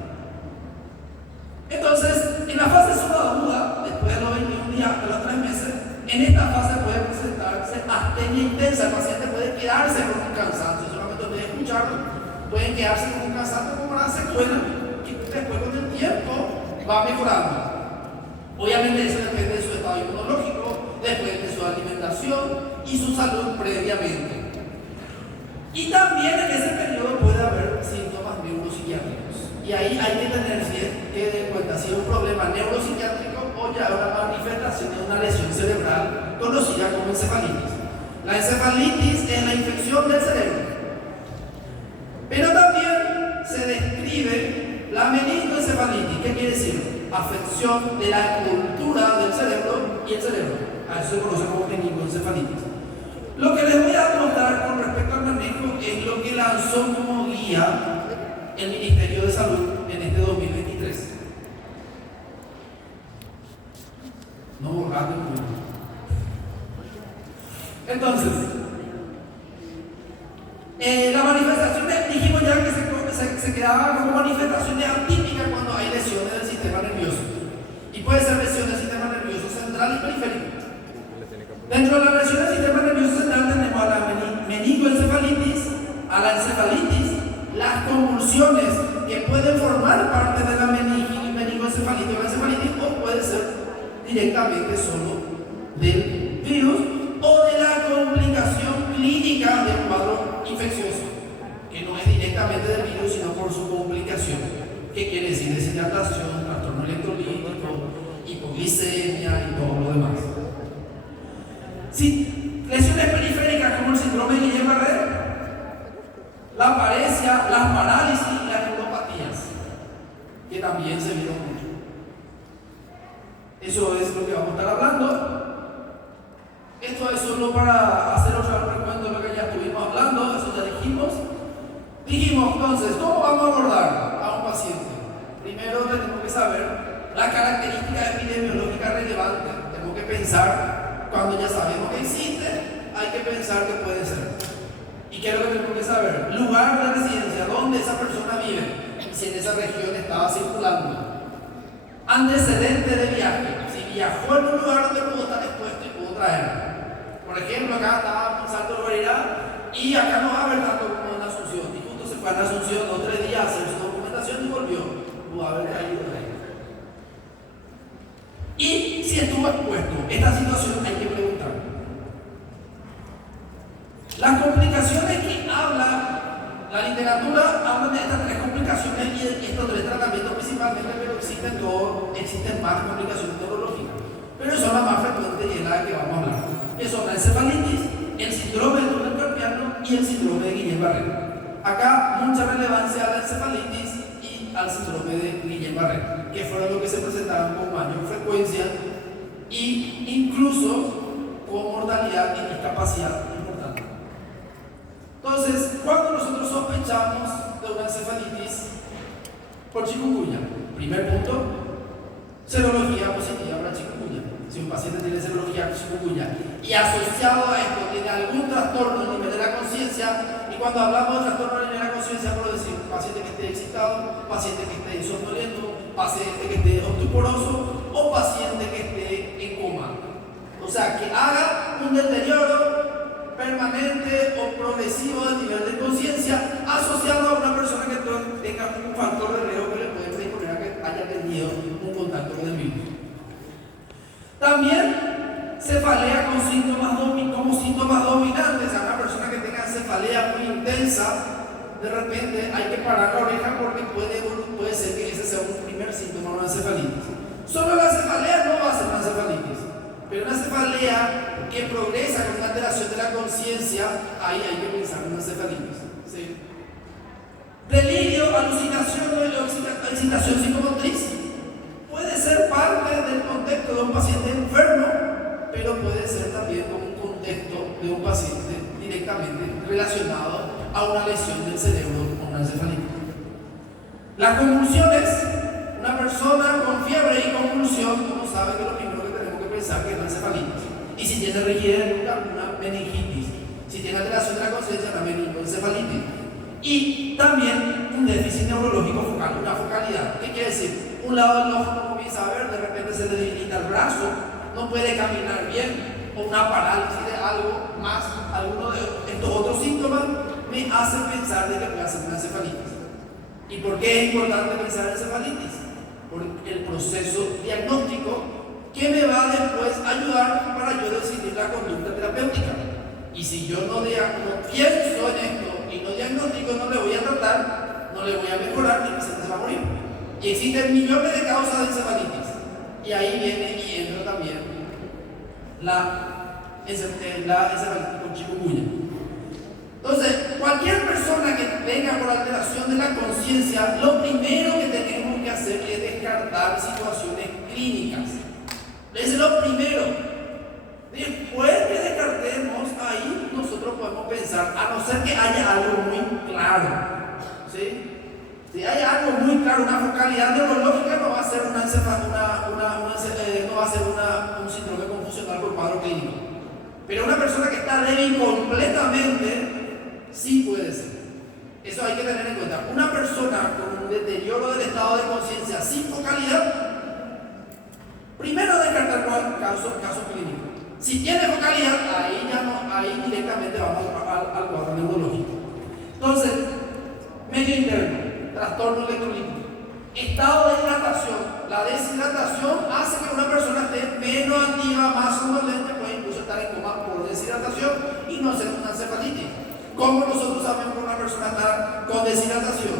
Entonces, en la fase subaguda, después de los 21 días, de los 3 meses, En esta fase puede presentarse astenia intensa, el paciente puede quedarse con un cansancio, solamente ustedes escucharlo, pueden quedarse con un cansancio como una secuela que después con el tiempo va mejorando. Obviamente eso depende de su estado inmunológico, depende de su alimentación y su salud previamente. Y también en ese periodo puede haber síntomas neuropsiquiátricos. Y ahí hay que tener en cuenta si es un problema neuropsiquiátrico o ya una manifestación de una lesión cerebral conocida como encefalitis. La encefalitis es la infección del cerebro. Pero también se describe la meningoencefalitis. ¿Qué quiere decir? Afección de la cultura del cerebro y el cerebro. A eso se conoce como meningoencefalitis. Lo que les voy a mostrar con respecto al manejo es lo que lanzó como guía el Ministerio de Salud en este 2023. No borrando el mundo. Entonces, la manifestación, dijimos ya que se quedaba como manifestaciones atípicas cuando hay lesiones del sistema nervioso. Y puede ser lesiones del sistema nervioso central y periférico. Dentro de la lesión del sistema nervioso central tenemos a la meningoencefalitis, a la encefalitis, las convulsiones que pueden formar parte de la meningoencefalitis o la encefalitis, o puede ser directamente solo del virus o de la complicación clínica del cuadro infeccioso, que no es directamente del virus sino por su complicación, que quiere decir deshidratación, trastorno electrolítico, hipoglicemia y todo lo demás. Sí, lesiones periféricas como el síndrome de Guillain-Barré, la paresia, las parálisis y las neuropatías, que también se vieron mucho. Eso es lo que vamos a estar hablando. Esto es solo para hacer otro recuento de lo que ya estuvimos hablando, eso ya dijimos. Dijimos entonces, ¿cómo vamos a abordar a un paciente? Primero tenemos que saber la característica epidemiológica relevante. Tenemos que pensar, cuando ya sabemos que existe, hay que pensar que puede ser. ¿Y qué es lo que tenemos que saber? Lugar de residencia, dónde esa persona vive, si en esa región estaba circulando. Antecedente de viaje, si viajó en un lugar donde pudo estar expuesto y pudo traer. Por ejemplo, acá estaba en Salto Loberirá y acá no va a haber tanto como en Asunción. Y justo se fue a Asunción 2 o 3 días a hacer su documentación y volvió. Pudo haber traído de ahí. Y si estuvo expuesto, esta situación hay que preguntar. Las complicaciones que habla la literatura hablan de estas tres complicaciones y estos tres tratamientos principalmente, pero existen más complicaciones neurológicas. Pero son las más frecuentes y es la que vamos a hablar, que son la encefalitis, el síndrome del túnel carpiano y el síndrome de Guillain-Barré. Acá mucha relevancia a la encefalitis y al síndrome de Guillain-Barré, que fueron los que se presentaron con mayor frecuencia e incluso con mortalidad y discapacidad importante. Entonces, cuando nosotros sospechamos de una encefalitis por chikungunya, primer punto, serología positiva para chikungunya. Si un paciente tiene serología chikungunya y asociado a esto tiene algún trastorno a nivel de la conciencia, y cuando hablamos de trastorno a nivel de la conciencia, por decir paciente que esté excitado, paciente que esté somnoliento, paciente que esté osteoporoso o paciente que esté en coma. O sea, que haga un deterioro permanente o progresivo del nivel de conciencia asociado a una persona que tenga un factor de riesgo que le puede predisponer a que haya tenido un contacto con el virus. También cefalea como síntomas dominantes. A una persona que tenga cefalea muy intensa, de repente hay que parar la oreja porque puede ser que ese sea un primer síntoma de una cefalitis. Solo la cefalea no va a ser una cefalitis, pero una cefalea que progresa con una alteración de la conciencia, ahí hay que pensar en una cefalitis. ¿Sí? Delirio, alucinación o excitación psicomotriz puede ser parte del contexto de un paciente enfermo, pero puede ser también como un contexto de un paciente directamente relacionado a una lesión del cerebro o una encefalitis. Las convulsiones, una persona con fiebre y convulsión, uno sabe que lo primero que tenemos que pensar que es la encefalitis. Y si tiene rigidez, una meningitis. Si tiene alteración de la conciencia, una meningoencefalitis. Y también un déficit neurológico focal, una focalidad. ¿Qué quiere decir? Un lado del ojo no comienza a ver, de repente se le debilita el brazo, no puede caminar bien, o una parálisis de algo más, alguno de estos otros síntomas, me hacen pensar de que voy a hacer una encefalitis. ¿Y por qué es importante pensar en encefalitis? Por el proceso diagnóstico que me va después a ayudar para yo decidir la conducta terapéutica. Y si yo no pienso en esto y no diagnostico, no le voy a tratar, no le voy a mejorar y el paciente se va a morir. Y existen millones de causas de encefalitis. Y ahí viene y entra también la encefalitis con chikungunya. Entonces, cualquier persona que venga por alteración de la conciencia, lo primero que tenemos que hacer es descartar situaciones clínicas. Es lo primero. Después que descartemos, ahí nosotros podemos pensar, a no ser que haya algo muy claro. ¿Sí? Si hay algo muy claro, una focalidad neurológica, no va a ser un síndrome confusional por cuadro clínico. Pero una persona que está débil completamente, sí puede ser. Eso hay que tener en cuenta. Una persona con un deterioro del estado de conciencia sin focalidad, primero descartar caso clínico. Si tiene focalidad, ahí directamente vamos al cuadro neurológico. Entonces, medio interno, trastorno electrolítico, estado de hidratación. La deshidratación hace que una persona esté menos activa, más somnolente, puede incluso estar en coma por deshidratación y no ser una encefalitis. ¿Cómo nosotros sabemos que una persona está con deshidratación?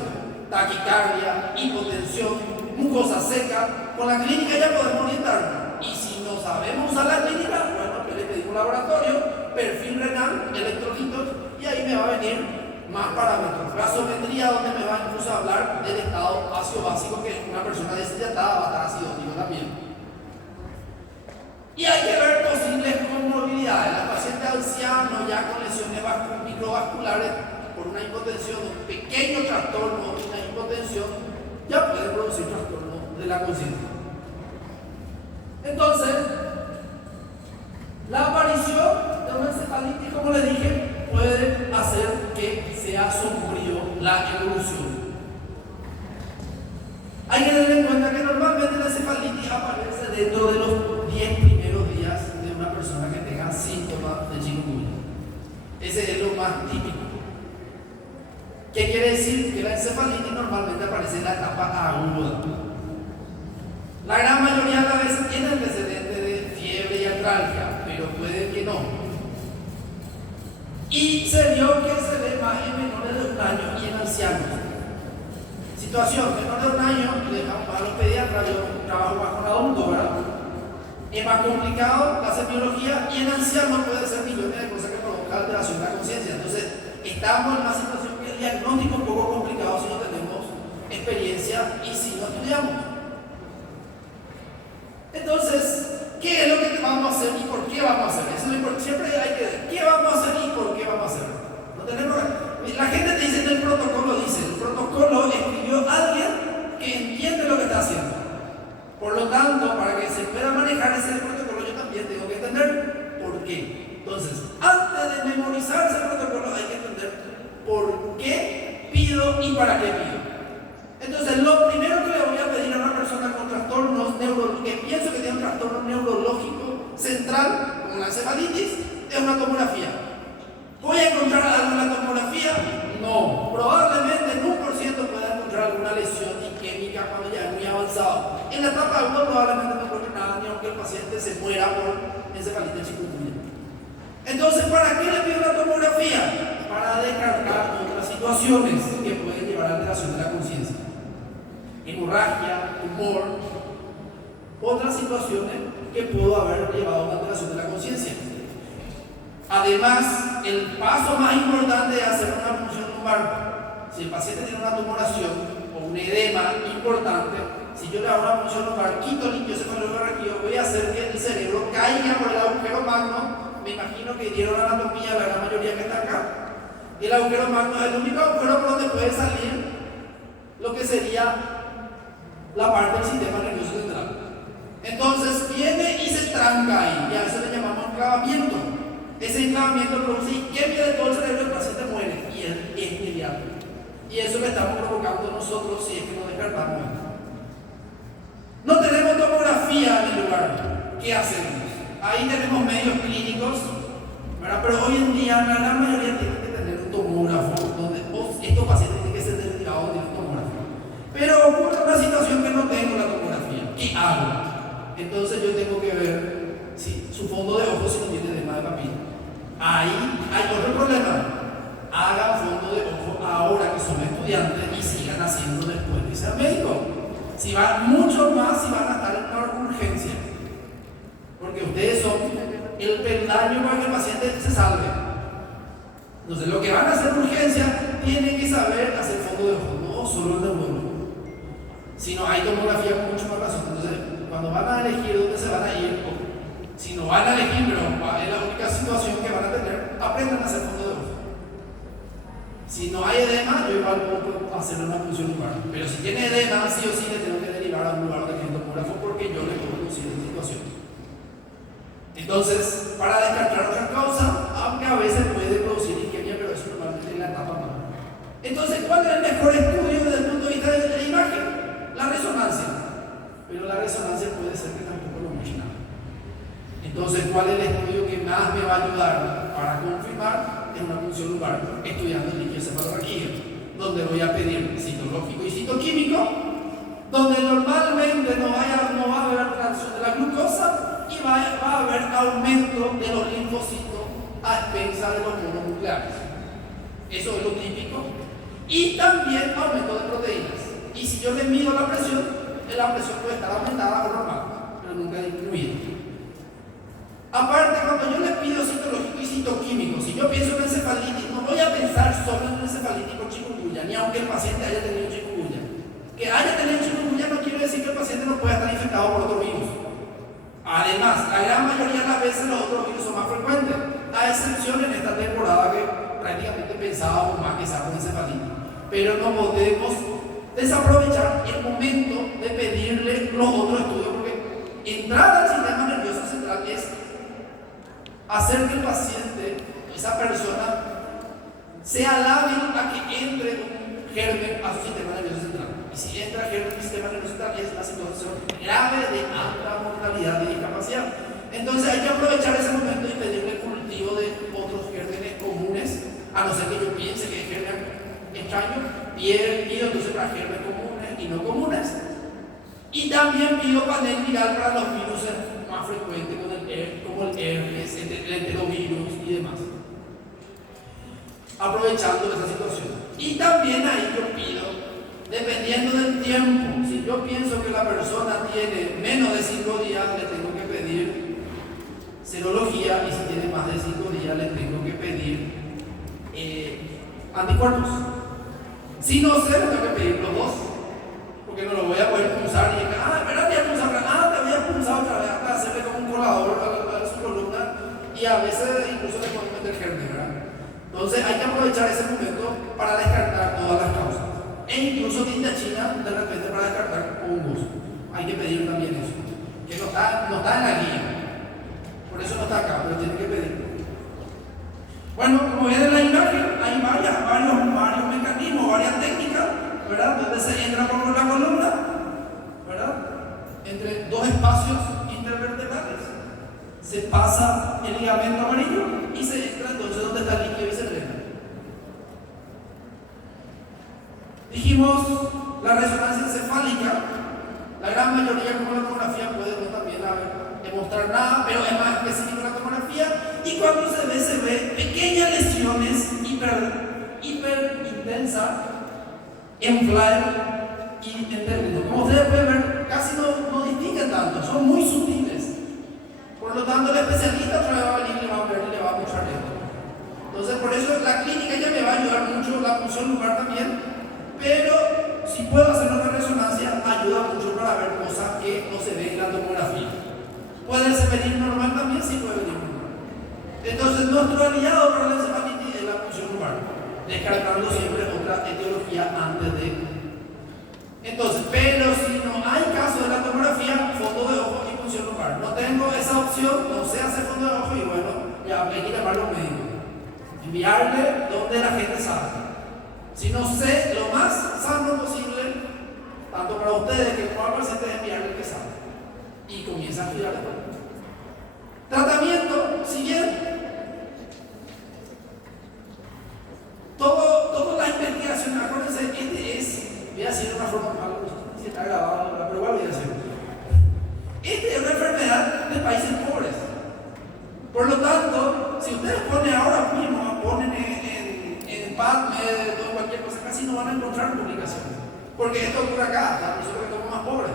Taquicardia, hipotensión, mucosa seca. Con la clínica ya podemos orientarnos. Y si no sabemos usar la clínica, bueno, pues le pedimos un laboratorio, perfil renal, electrolitos, y ahí me va a venir más parámetros. Gasometría, donde me va incluso a hablar del estado ácido básico, que una persona deshidratada va a estar acidótico también. Y hay que ver posibles comorbilidades. La paciente anciano ya con lesiones microvasculares por una hipotensión, un pequeño trastorno, una hipotensión, ya puede producir trastorno de la conciencia. Entonces, la aparición de una encefalitis, como le dije, puede hacer que sea sombrío la evolución. Hay que tener en cuenta que normalmente la encefalitis aparece dentro de los 10 primeros días de una persona que tenga síntomas de chikungunya. Ese es lo más típico. ¿Qué quiere decir? Que la encefalitis normalmente aparece en la etapa aguda. La gran mayoría de las veces tiene antecedentes de fiebre y artralgia, pero puede que no. Y se vio que se ve más en menores de 1 año y en ancianos. Situación, menor de 1 año, le dejamos a los pediatras, yo trabajo más con adultos, ¿verdad? Es más complicado la semiología, y en ancianos puede ser millones de cosas que provocan alteración de la conciencia. Entonces, estamos en una situación que el diagnóstico es un poco complicado si no tenemos experiencia y si no estudiamos. Entonces, ¿qué es lo que vamos a hacer y por qué vamos a hacer? Eso es lo importante. Siempre hay que decir, ¿qué vamos a hacer y por qué vamos a hacer? No tenemos, la gente te dice en el protocolo, escribió alguien que entiende lo que está haciendo. Por lo tanto, para que se pueda manejar ese protocolo, yo también tengo que entender por qué. Entonces, antes de memorizar ese protocolo, hay que entender por qué pido y para qué pido. Entonces, lo primero que le voy a pedir a una persona con trastornos neurológicos, que pienso que tiene un trastorno neurológico central, como la encefalitis, es una tomografía. ¿Voy a encontrar algo en la tomografía? No. Probablemente en 1% pueda encontrar alguna lesión isquémica cuando ya es muy avanzado. En la etapa 1 probablemente no encuentre nada, ni aunque el paciente se muera por encefalitis chikungunya. Entonces, ¿para qué le pido la tomografía? Para descartar otras situaciones que pueden llevar a alteración de la conciencia. Hemorragia, tumor, otras situaciones que pudo haber llevado a una alteración de la conciencia. Además, el paso más importante es hacer una punción lumbar. Si el paciente tiene una tumoración o un edema importante, si yo le hago una punción lumbar, quito el líquido cefalorraquídeo, voy a hacer que el cerebro caiga por el agujero magno. Me imagino que dieron anatomía a la gran mayoría que está acá. Y el agujero magno es el único agujero por donde puede salir lo que sería la parte del sistema nervioso central. Entonces viene y se tranca ahí, y a eso le llamamos enclavamiento. Ese enclavamiento produce isquemia de todo el cerebro, el paciente muere, y es inmediato. Y eso lo estamos provocando nosotros si es que no descartamos. No tenemos tomografía en el lugar. ¿Qué hacemos? Ahí tenemos medios clínicos, ¿verdad? Pero hoy en día la gran mayoría tiene que tener un tomógrafo, donde estos pacientes tienen que ser retirados de un tomógrafo. Pero ocurre una situación que no tengo la tomografía. ¿Qué hago? Entonces yo tengo que ver si su fondo de ojo si no tiene edema de papila. Ahí hay otro problema. Hagan fondo de ojo ahora que son estudiantes y sigan haciendo después que sean médicos. Si van mucho más, si van a estar en una urgencia. Porque ustedes son el peldaño para que el paciente se salve. Entonces, lo que van a hacer urgencia, tienen que saber hacer fondo de ojo, no solo el neurólogo. Si no hay tomografía, con mucho más razón. Entonces, cuando van a elegir dónde se van a ir, si no van a elegir, pero es la única situación que van a tener, aprendan a hacer fondo de ojo. Si no hay edema, yo igual puedo hacer una punción lugar. Pero si tiene edema, sí o sí le tengo que derivar a un lugar de tomógrafo porque yo le puedo producir esa situación. Entonces, para descartar otra causa, aunque a veces puede producir isquemia, pero eso normalmente en la etapa más. Entonces, ¿cuál es el mejor estudio desde el punto de vista de la imagen? La resonancia. Pero la resonancia puede ser que tampoco lo muestre nada. Entonces, ¿cuál es el estudio que más me va a ayudar para confirmar? Es una punción lumbar estudiando el líquido cefalorraquídeo, donde voy a pedir citológico y citoquímico, donde normalmente no va a haber reacción de la glucosa y va a haber aumento de los linfocitos a expensas de los mononucleares. Eso es lo típico. Y también aumento de proteínas. Y si yo le mido la presión puede estar aumentada o normal, pero nunca disminuida. Aparte, cuando yo le pido citológico y citoquímico, si yo pienso en encefalitis, no voy a pensar solo en encefalitis con chikungunya, ni aunque el paciente haya tenido chikungunya. Que haya tenido chikungunya no quiere decir que el paciente no pueda estar infectado por otro virus. Además, la gran mayoría de las veces los otros virus son más frecuentes, a excepción en esta temporada que prácticamente pensábamos más que sea con encefalitis. Pero no podemos desaprovechar el momento de pedirle los otros estudios, porque entrar al sistema nervioso central es hacer que el paciente, esa persona, sea lábil a que entre un germen a su sistema nervioso central. Y si entra germen al sistema nervioso central, es una situación grave de alta mortalidad y discapacidad. Entonces hay que aprovechar ese momento y pedirle cultivo de otros gérmenes comunes, a no ser que yo piense que es germen extraño, pido entonces para gérmenes comunes y no comunes. Y también pido panel viral para los virus más frecuentes, como el herpes, el enterovirus y demás. Aprovechando esa situación. Y también ahí yo pido, dependiendo del tiempo, si yo pienso que la persona tiene menos de 5 días, le tengo que pedir serología, y si tiene más de 5 días, le tengo que pedir anticuerpos. Si no sé, tengo que pedir los dos, porque no lo voy a poder pulsar y espera, te voy a pulsar otra vez, hasta hacerle como un colador a su columna, y a veces incluso le pueden meter germen, ¿verdad? Entonces hay que aprovechar ese momento para descartar todas las causas. E incluso tinta china, de repente, para descartar hongos. Hay que pedir también eso, que no está en la guía. Por eso no está acá, pero tiene que pedir. Bueno, como ven en la imagen, hay varios mecanismos, varias técnicas, ¿verdad? Donde se entra por la columna, ¿verdad? Entre dos espacios intervertebrales. Se pasa el ligamento amarillo y se entra entonces donde está el líquido y se drena. Dijimos la resonancia encefálica. La gran mayoría, como la tomografía, puede no también demostrar nada, pero es más específica la tomografía. Y cuando se ve pequeñas lesiones hiper intensas en flyer y en términos. Como ustedes pueden ver, casi no distinguen tanto, son muy sutiles. Por lo tanto, el especialista otra vez va a venir y le va a ver y le va a mostrar esto. Entonces, por eso la clínica ya me va a ayudar mucho, la punción lumbar también, pero si puedo hacer una resonancia, ayuda mucho para ver cosas que no se ven en la tomografía. ¿Puede ser venir normal también? Sí, puede venir normal. Entonces, nuestro aliado para la encefalitis es la punción lumbar, descartando siempre otra etiología antes de. Entonces, pero si no hay caso de la tomografía, fondo de ojo y punción lumbar. No tengo esa opción, no sé hacer fondo de ojo y bueno, ya hay que llamar a los médicos. Enviarle donde la gente sabe. Si no sé, lo más sano posible, tanto para ustedes que como para el paciente, es enviarle el que sabe. Y comienza a estudiar después. Tratamiento, si bien todas las investigaciones, acuérdense, voy a decir de una forma mal, si está grabado, pero igual voy a decir. Esta es una enfermedad de países pobres. Por lo tanto, si ustedes ponen ahora mismo, ponen en PubMed o cualquier cosa, casi no van a encontrar publicaciones. Porque esto ocurre acá, nosotros que somos más pobres.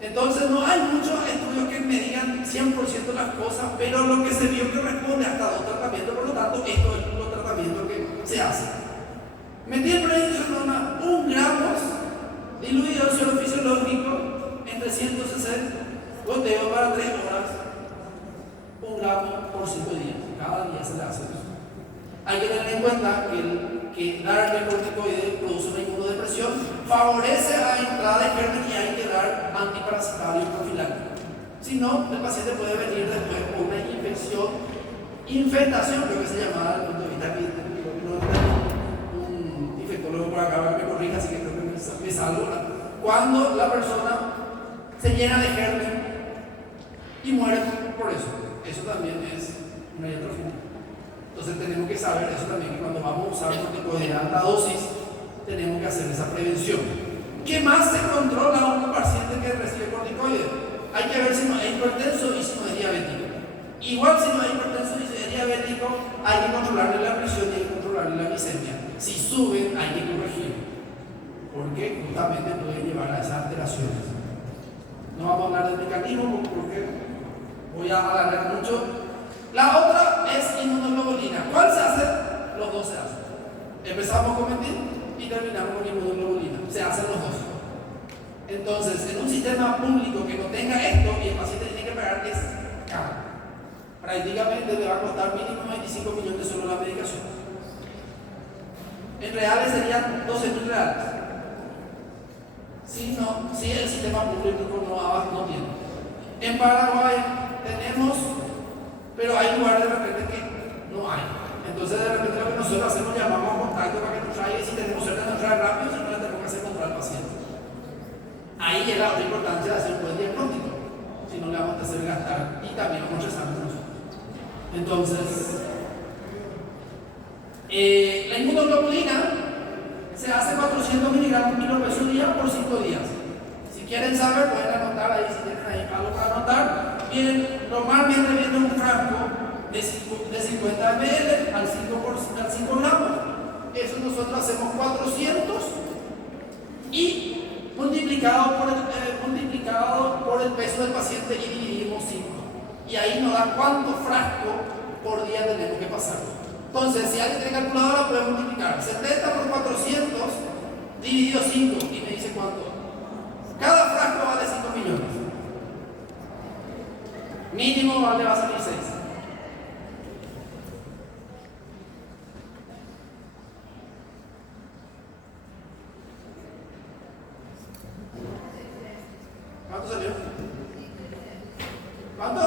Entonces no hay muchos estudios que me digan 100% las cosas, pero lo que se vio que responde hasta 2 tratamientos, por lo tanto, esto es los tratamientos que se hacen. Metilprednisolona 1 gramos diluido en suelo fisiológico en 360 goteos para 3 horas, 1 gramo por 5 días. Cada día se le hace eso. Hay que tener en cuenta que dar el corticoide produce una inmunodepresión, favorece a la entrada de germen y hay que dar antiparasitario profiláctico. Si no, el paciente puede venir después con una infectación, creo que se llama desde el punto de vista un infectólogo por acá me corrija, así que creo que me salvo. Cuando la persona se llena de germen y muere por eso. Eso también es una iatrofia. Entonces tenemos que saber eso también, que cuando vamos a usar un corticoide de alta dosis, tenemos que hacer esa prevención. ¿Qué más se controla a un paciente que recibe corticoide? Hay que ver si no es hipertenso y si no es diabético. Igual si no es hipertenso y si es diabético, hay que controlarle la presión y hay que controlarle la glicemia. Si suben, hay que corregir, porque justamente puede llevar a esas alteraciones. No vamos a hablar del mecanismo porque voy a alargar mucho. La otra es inmunoglobulina. ¿Cuál se hace? Los dos se hacen. Empezamos con mentir y terminamos con inmunoglobulina. Se hacen los dos. Entonces, en un sistema público que no tenga esto y el paciente tiene que pagar, es caro. Prácticamente le va a costar mínimo 25 millones solo la medicación. En reales serían 12.000 reales. Si el sistema público no tiene. En Paraguay tenemos, pero hay lugares de repente que no hay. Entonces de repente lo que nosotros hacemos, llamamos a contacto para que nos traiga, y si tenemos suerte nos trae rápido, si no le tenemos que hacer controlar al paciente. Ahí llega otra importancia de hacer un buen diagnóstico, si no le vamos a hacer gastar y también vamos a exámenes nosotros. Entonces, la inmunoglobulina se hace 400 miligramos kilo peso día por 5 días. Si quieren saber, pueden anotar ahí, si tienen ahí algo para anotar. Bien, normalmente viene un frasco de 50 ml al 5 gramos. Eso nosotros hacemos 400 y multiplicado por el peso del paciente y dividimos 5. Y ahí nos da cuánto frasco por día tenemos que pasar. Entonces, si alguien tiene calculadora, puede multiplicar 70 por 400 dividido 5 y me dice cuánto. Cada frasco vale 5 millones. Mínimo va a salir 6. ¿Cuánto salió? ¿Cuánto?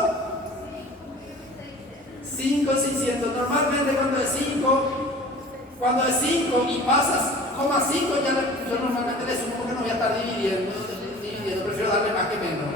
5,600. Normalmente cuando es 5 y pasas 0,5, yo normalmente le sumo porque no voy a estar dividiendo, prefiero darle más que menos.